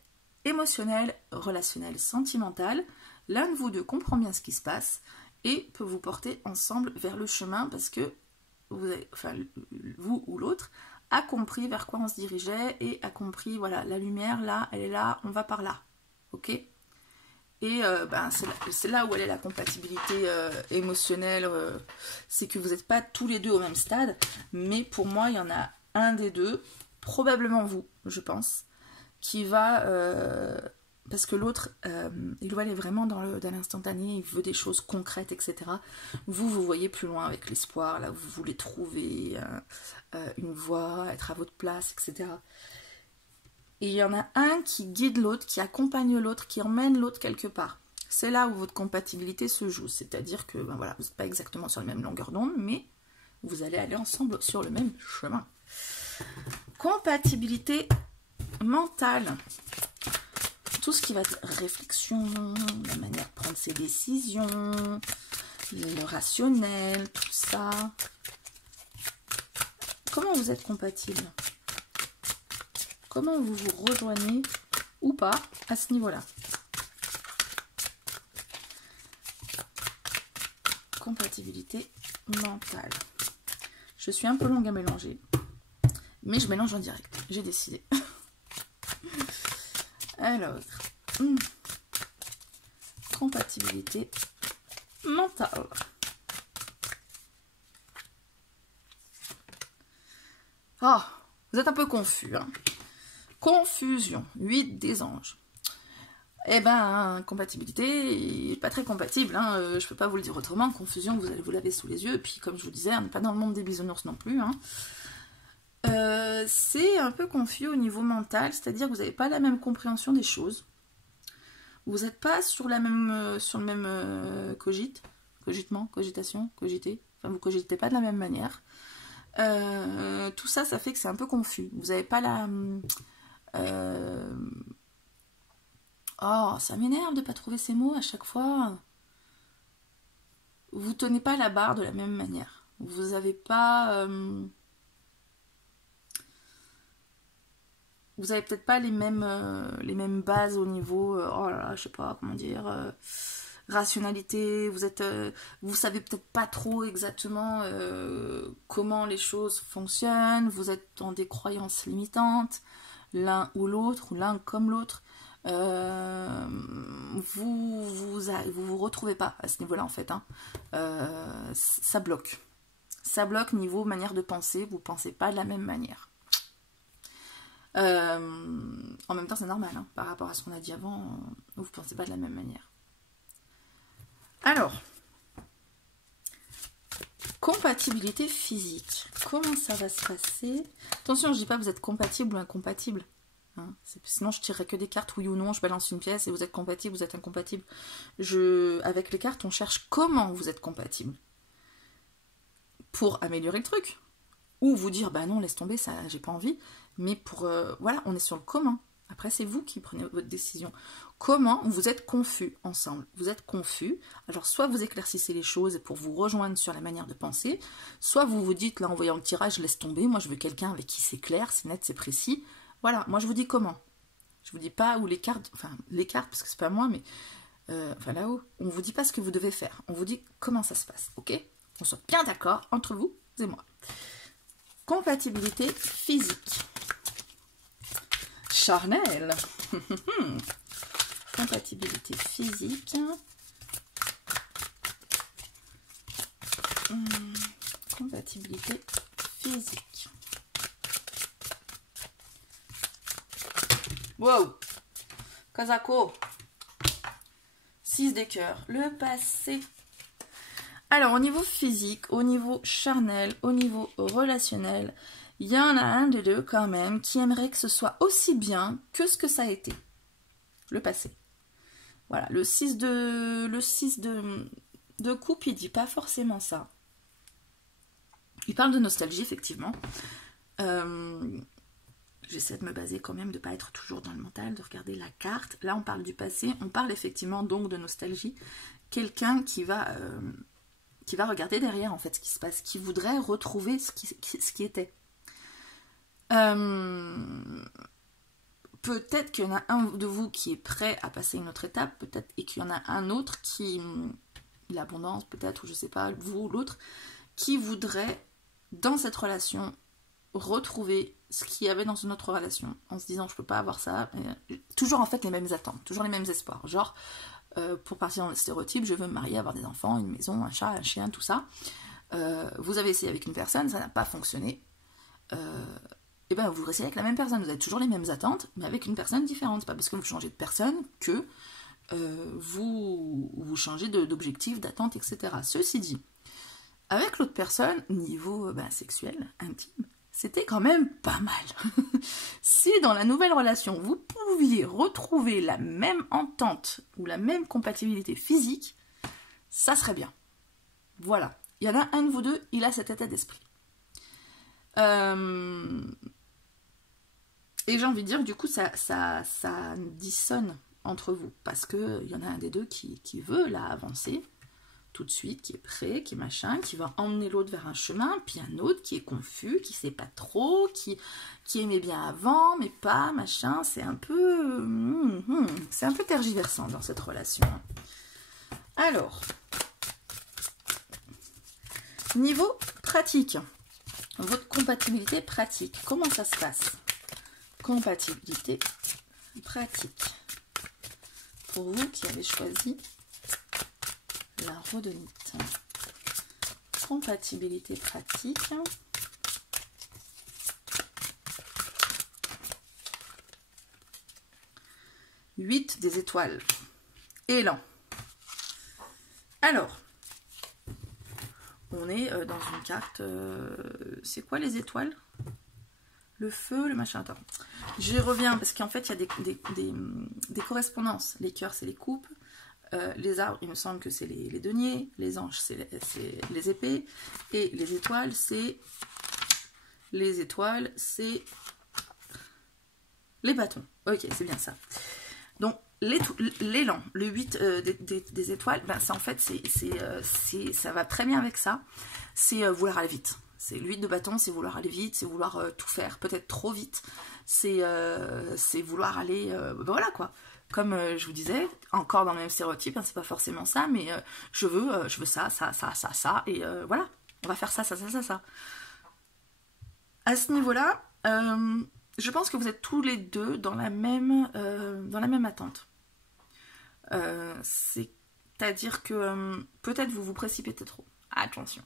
émotionnel, relationnel, sentimental, l'un de vous deux comprend bien ce qui se passe et peut vous porter ensemble vers le chemin parce que vous ou l'autre a compris vers quoi on se dirigeait et a compris, voilà, la lumière, là, elle est là, on va par là. Ok ? Et c'est là où elle est la compatibilité émotionnelle, c'est que vous n'êtes pas tous les deux au même stade, mais pour moi, il y en a un des deux, probablement vous, je pense, qui va... parce que l'autre, il doit aller vraiment dans l'instantané, il veut des choses concrètes, etc. Vous voyez plus loin avec l'espoir, là, vous voulez trouver une voie, être à votre place, etc. Et il y en a un qui guide l'autre, qui accompagne l'autre, qui emmène l'autre quelque part. C'est là où votre compatibilité se joue. C'est-à-dire que ben voilà, vous n'êtes pas exactement sur la même longueur d'onde, mais vous allez aller ensemble sur le même chemin. Compatibilité mentale. Tout ce qui va être réflexion, la manière de prendre ses décisions, le rationnel, tout ça. Comment vous êtes compatible ? Comment vous vous rejoignez ou pas à ce niveau-là? Compatibilité mentale. Je suis un peu longue à mélanger, mais je mélange en direct. J'ai décidé. Alors, compatibilité mentale. Oh, vous êtes un peu confus, hein. Confusion, 8 des anges. Eh ben, compatibilité, pas très compatible, hein. Je peux pas vous le dire autrement. Confusion, vous allez vous laver sous les yeux. Et puis, comme je vous disais, on n'est pas dans le monde des bisounours non plus, hein. C'est un peu confus au niveau mental, c'est-à-dire que vous n'avez pas la même compréhension des choses. Vous n'êtes pas sur le même cogitation, cogiter. Enfin, vous cogitez pas de la même manière. Tout ça, ça fait que c'est un peu confus. Vous n'avez pas la... Oh, ça m'énerve de ne pas trouver ces mots à chaque fois. Vous tenez pas la barre de la même manière. Vous n'avez pas... Vous avez peut-être pas les mêmes bases au niveau... oh là là, je sais pas comment dire... rationalité, vous savez peut-être pas trop exactement comment les choses fonctionnent, vous êtes dans des croyances limitantes, l'un ou l'autre, ou l'un comme l'autre, vous retrouvez pas à ce niveau-là en fait, hein. Ça bloque niveau manière de penser, vous pensez pas de la même manière. En même temps c'est normal, hein, par rapport à ce qu'on a dit avant, vous pensez pas de la même manière. Alors, compatibilité physique. Comment ça va se passer? Attention, je ne dis pas que vous êtes compatible ou incompatible. Hein, sinon, je tirerai que des cartes, oui ou non, je balance une pièce et vous êtes compatible, vous êtes incompatible. Avec les cartes, on cherche comment vous êtes compatible. Pour améliorer le truc. Ou vous dire, bah non, laisse tomber, ça, j'ai pas envie. Mais pour, voilà, on est sur le comment. Après, c'est vous qui prenez votre décision. Comment vous êtes confus ensemble? Vous êtes confus. Alors, soit vous éclaircissez les choses pour vous rejoindre sur la manière de penser, soit vous vous dites, là, en voyant le tirage, laisse tomber. Moi, je veux quelqu'un avec qui c'est clair, c'est net, c'est précis. Voilà, moi, je vous dis comment. Je vous dis pas où les cartes, enfin, les cartes, parce que c'est pas moi, mais enfin là-haut, on vous dit pas ce que vous devez faire. On vous dit comment ça se passe, ok? On soit bien d'accord entre vous et moi. Compatibilité physique. Charnel. Compatibilité physique. Compatibilité physique. Wow. Kazako. 6 des cœurs. Le passé. Alors, au niveau physique, au niveau charnel, au niveau relationnel, il y en a un des deux quand même qui aimerait que ce soit aussi bien que ce que ça a été. Le passé. Voilà, le 6 de coupe, il dit pas forcément ça. Il parle de nostalgie, effectivement. J'essaie de me baser quand même, de ne pas être toujours dans le mental, de regarder la carte. Là, on parle du passé, on parle effectivement donc de nostalgie. Quelqu'un qui va regarder derrière, en fait, ce qui se passe, qui voudrait retrouver ce qui était. Peut-être qu'il y en a un de vous qui est prêt à passer une autre étape, peut-être, et qu'il y en a un autre qui, l'abondance peut-être, ou je sais pas, vous ou l'autre, qui voudrait, dans cette relation, retrouver ce qu'il y avait dans une autre relation, en se disant je peux pas avoir ça, toujours en fait les mêmes attentes, toujours les mêmes espoirs, genre pour partir dans le stéréotype, je veux me marier, avoir des enfants, une maison, un chat, un chien, tout ça. Vous avez essayé avec une personne, ça n'a pas fonctionné, et ben vous restez avec la même personne, vous avez toujours les mêmes attentes, mais avec une personne différente. C'est pas parce que vous changez de personne que vous changez d'objectif, d'attente, etc. Ceci dit, avec l'autre personne, niveau sexuel, intime, c'était quand même pas mal. Si dans la nouvelle relation, vous pouviez retrouver la même entente ou la même compatibilité physique, ça serait bien. Voilà. Il y en a un de vous deux, il a cet état d'esprit. Et j'ai envie de dire, du coup, ça dissonne entre vous. Parce qu'il y en a un des deux qui veut là avancer tout de suite, qui est prêt, qui est machin, qui va emmener l'autre vers un chemin, puis un autre qui est confus, qui sait pas trop, qui aimait bien avant, mais pas, machin, c'est un peu tergiversant dans cette relation. Alors, niveau pratique, votre compatibilité pratique, comment ça se passe? Compatibilité pratique. Pour vous qui avez choisi la rhodonite. Compatibilité pratique. Huit des étoiles. Élan. Alors, on est dans une carte... c'est quoi les étoiles? Le feu, le machin. Attends. J'y reviens parce qu'en fait, il y a des correspondances. Les cœurs, c'est les coupes. Les arbres, il me semble que c'est les deniers, les anges, c'est les épées, et les étoiles, c'est les bâtons. Ok, c'est bien ça. Donc, l'élan, le 8 des étoiles, ben, en fait, ça va très bien avec ça. C'est vouloir aller vite. C'est le 8 de bâton, c'est vouloir aller vite, c'est vouloir tout faire, peut-être trop vite. C'est vouloir aller... voilà, quoi. Comme je vous disais, encore dans le même stéréotype, hein, c'est pas forcément ça, mais je veux ça, et voilà, on va faire ça. À ce niveau-là, je pense que vous êtes tous les deux dans la même attente. C'est-à-dire que peut-être vous vous précipitez trop. Attention,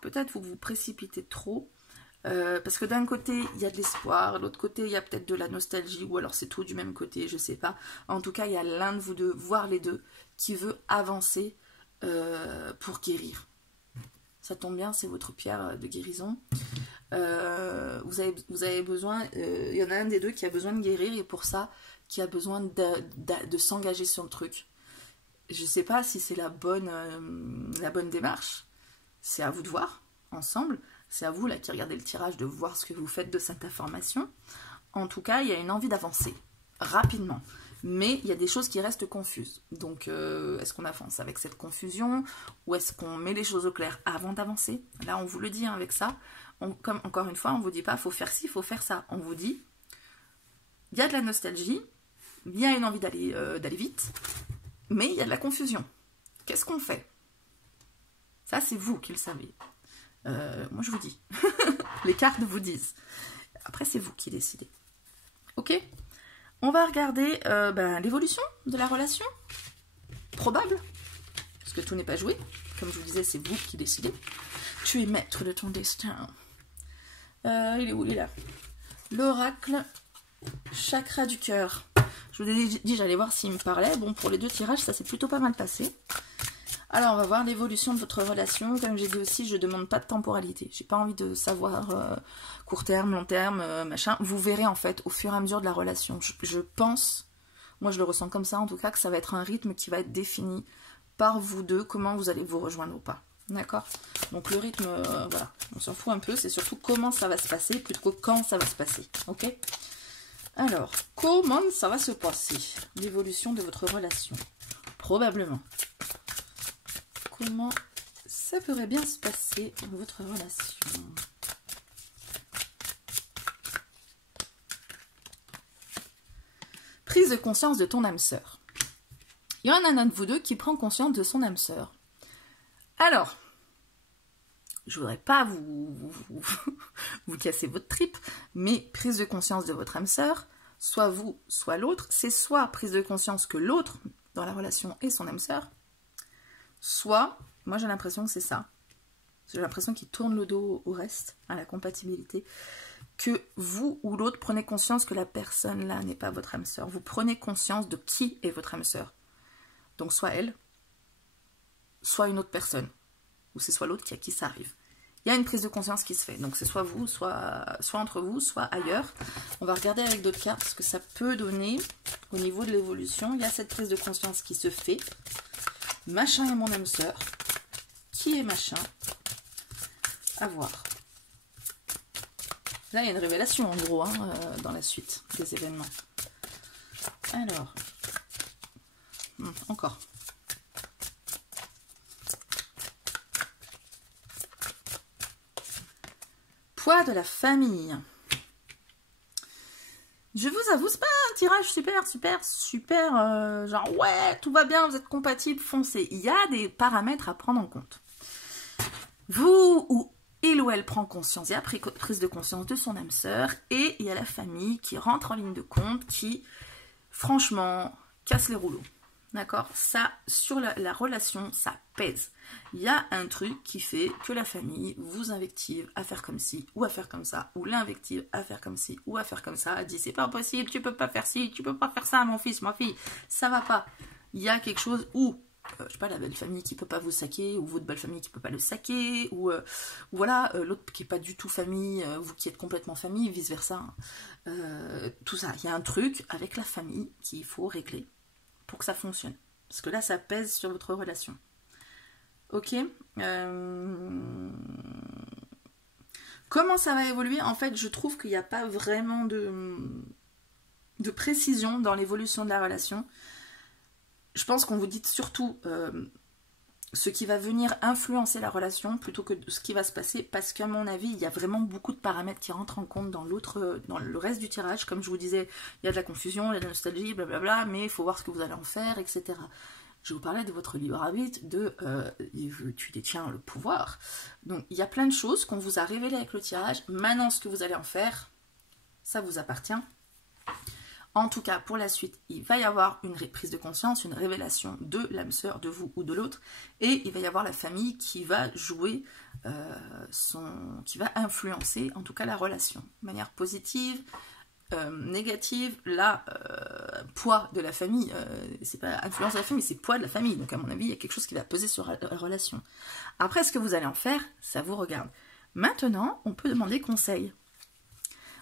peut-être vous vous précipitez trop. Parce que d'un côté, il y a de l'espoir, de l'autre côté, il y a peut-être de la nostalgie, ou alors c'est tout du même côté, je sais pas. En tout cas, il y a l'un de vous deux, voire les deux, qui veut avancer pour guérir. Ça tombe bien, c'est votre pierre de guérison. Vous avez besoin, il y en a un des deux qui a besoin de guérir, et pour ça, qui a besoin de s'engager sur le truc. Je sais pas si c'est la bonne démarche. C'est à vous de voir, ensemble. C'est à vous, là, qui regardez le tirage, de voir ce que vous faites de cette information. En tout cas, il y a une envie d'avancer rapidement. Mais il y a des choses qui restent confuses. Donc, est-ce qu'on avance avec cette confusion? Ou est-ce qu'on met les choses au clair avant d'avancer? Là, on vous le dit, hein, avec ça. Comme, encore une fois, on ne vous dit pas, il faut faire ci, il faut faire ça. On vous dit, il y a de la nostalgie, il y a une envie d'aller vite, mais il y a de la confusion. Qu'est-ce qu'on fait? Ça, c'est vous qui le savez. Moi, je vous dis. Les cartes vous disent. Après, c'est vous qui décidez. Ok? On va regarder l'évolution de la relation. Probable. Parce que tout n'est pas joué. Comme je vous disais, c'est vous qui décidez. Tu es maître de ton destin. Il est où? Il est là. L'oracle chakra du cœur. Je vous ai dit, j'allais voir s'il me parlait. Bon, pour les 2 tirages, ça s'est plutôt pas mal passé. Alors, on va voir l'évolution de votre relation. Comme j'ai dit aussi, je ne demande pas de temporalité. J'ai pas envie de savoir court terme, long terme, machin. Vous verrez en fait au fur et à mesure de la relation. Je pense, moi je le ressens comme ça en tout cas, que ça va être un rythme qui va être défini par vous deux, comment vous allez vous rejoindre ou pas. D'accord? Donc le rythme, voilà, on s'en fout un peu. C'est surtout comment ça va se passer plutôt que quand ça va se passer. Ok? Alors, comment ça va se passer? L'évolution de votre relation. Probablement. Comment ça pourrait bien se passer dans votre relation? Prise de conscience de ton âme sœur. Il y en a un de vous deux qui prend conscience de son âme sœur. Alors, je voudrais pas vous casser votre tripe, mais prise de conscience de votre âme sœur, soit vous, soit l'autre, c'est soit prise de conscience que l'autre, dans la relation, est son âme sœur, soit, moi j'ai l'impression que c'est ça, j'ai l'impression qu'il tourne le dos au reste, à la compatibilité, que vous ou l'autre prenez conscience que la personne là n'est pas votre âme sœur. Vous prenez conscience de qui est votre âme sœur. Donc soit elle, soit une autre personne, ou c'est soit l'autre à qui ça arrive. Il y a une prise de conscience qui se fait, donc c'est soit vous, soit entre vous, soit ailleurs. On va regarder avec d'autres cartes, parce que ça peut donner, au niveau de l'évolution, il y a cette prise de conscience qui se fait. Machin est mon âme sœur. Qui est machin? À voir. Là, il y a une révélation, en gros, hein, dans la suite des événements. Alors. Encore. Poids de la famille. Je vous avoue, c'est pas un tirage super, genre ouais, tout va bien, vous êtes compatibles, foncez. Il y a des paramètres à prendre en compte. Vous ou il ou elle prend conscience, il y a prise de conscience de son âme sœur, et il y a la famille qui rentre en ligne de compte, qui, franchement, casse les rouleaux. D'accord? Ça, sur la relation, ça pèse. Il y a un truc qui fait que la famille vous invective à faire comme ci, ou à faire comme ça, ou l'invective à faire comme ci, ou à faire comme ça, dit c'est pas possible, tu peux pas faire ci, tu peux pas faire ça, mon fils, ma fille, ça va pas. Il y a quelque chose où, je sais pas, la belle famille qui peut pas vous saquer, ou votre belle famille qui peut pas le saquer, ou voilà, l'autre qui est pas du tout famille, vous qui êtes complètement famille, vice versa. Tout ça, il y a un truc avec la famille qu'il faut régler pour que ça fonctionne. Parce que là, ça pèse sur votre relation. Ok. Comment ça va évoluer? En fait, je trouve qu'il n'y a pas vraiment de précision dans l'évolution de la relation. Je pense qu'on vous dit surtout ce qui va venir influencer la relation plutôt que ce qui va se passer, parce qu'à mon avis, il y a vraiment beaucoup de paramètres qui rentrent en compte dans le reste du tirage. Comme je vous disais, il y a de la confusion, il y a de la nostalgie, blablabla, mais il faut voir ce que vous allez en faire, etc. Je vous parlais de votre libre arbitre, tu détiens le pouvoir. Donc, il y a plein de choses qu'on vous a révélées avec le tirage. Maintenant, ce que vous allez en faire, ça vous appartient. En tout cas, pour la suite, il va y avoir une prise de conscience, une révélation de l'âme sœur, de vous ou de l'autre, et il va y avoir la famille qui va jouer, qui va influencer, en tout cas, la relation, de manière positive, négative. Là, poids de la famille, c'est pas influence de la famille, c'est poids de la famille. Donc, à mon avis, il y a quelque chose qui va peser sur la relation. Après, ce que vous allez en faire, ça vous regarde. Maintenant, on peut demander conseil.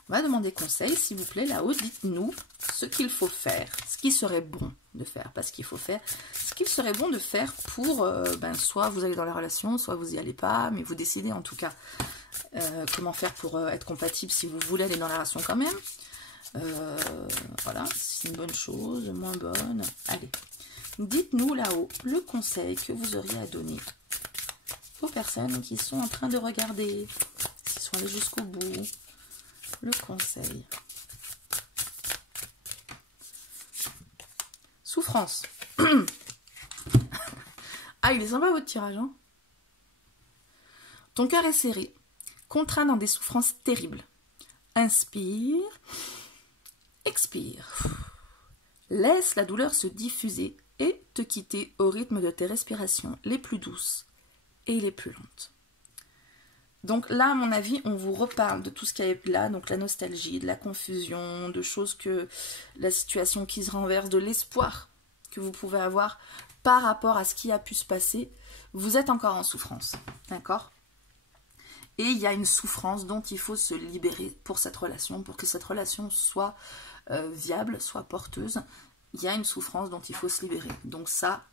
On va demander conseil, s'il vous plaît, là-haut, dites-nous ce qu'il faut faire, ce qui serait bon de faire, pas ce qu'il faut faire, ce qu'il serait bon de faire pour, soit vous allez dans la relation, soit vous n'y allez pas, mais vous décidez en tout cas comment faire pour être compatible si vous voulez aller dans la relation quand même. Voilà, c'est une bonne chose, moins bonne. Allez, dites-nous là-haut le conseil que vous auriez à donner aux personnes qui sont en train de regarder, qui sont allées jusqu'au bout. Le conseil. Souffrance. Ah, il est sympa votre tirage, hein? Ton cœur est serré, contraint dans des souffrances terribles. Inspire, expire. Laisse la douleur se diffuser et te quitter au rythme de tes respirations les plus douces et les plus lentes. Donc là, à mon avis, on vous reparle de tout ce qu'il y avait là, donc la nostalgie, de la confusion, de choses que la situation qui se renverse, de l'espoir que vous pouvez avoir par rapport à ce qui a pu se passer. Vous êtes encore en souffrance, d'accord? Et il y a une souffrance dont il faut se libérer pour cette relation, pour que cette relation soit viable, soit porteuse. Il y a une souffrance dont il faut se libérer. Donc ça,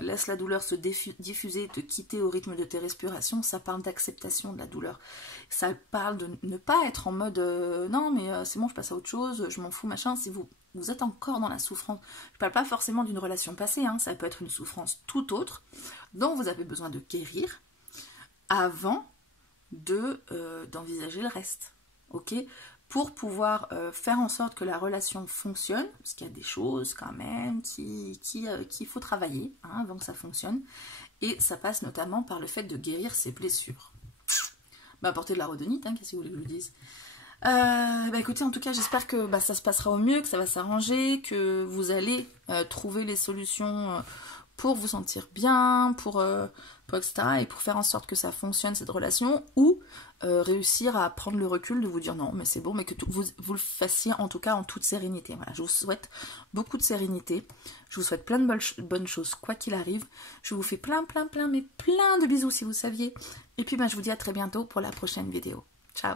laisse la douleur se diffuser, te quitter au rythme de tes respirations, ça parle d'acceptation de la douleur. Ça parle de ne pas être en mode non mais c'est bon, je passe à autre chose, je m'en fous, machin. Si vous êtes encore dans la souffrance, je parle pas forcément d'une relation passée, hein, ça peut être une souffrance tout autre, dont vous avez besoin de guérir avant d'envisager le reste, ok? Pour pouvoir faire en sorte que la relation fonctionne, parce qu'il y a des choses quand même qu'il faut travailler hein, avant que ça fonctionne, et ça passe notamment par le fait de guérir ses blessures. Apporter de la rhodonite, hein, qu'est-ce que vous voulez que je vous dise? Écoutez, en tout cas, j'espère que ça se passera au mieux, que ça va s'arranger, que vous allez trouver les solutions pour vous sentir bien, pour etc. et pour faire en sorte que ça fonctionne cette relation, ou réussir à prendre le recul de vous dire non mais c'est bon, mais que vous le fassiez en tout cas en toute sérénité. Voilà, je vous souhaite beaucoup de sérénité, je vous souhaite plein de bonnes choses quoi qu'il arrive, je vous fais plein de bisous si vous saviez, et puis je vous dis à très bientôt pour la prochaine vidéo. Ciao.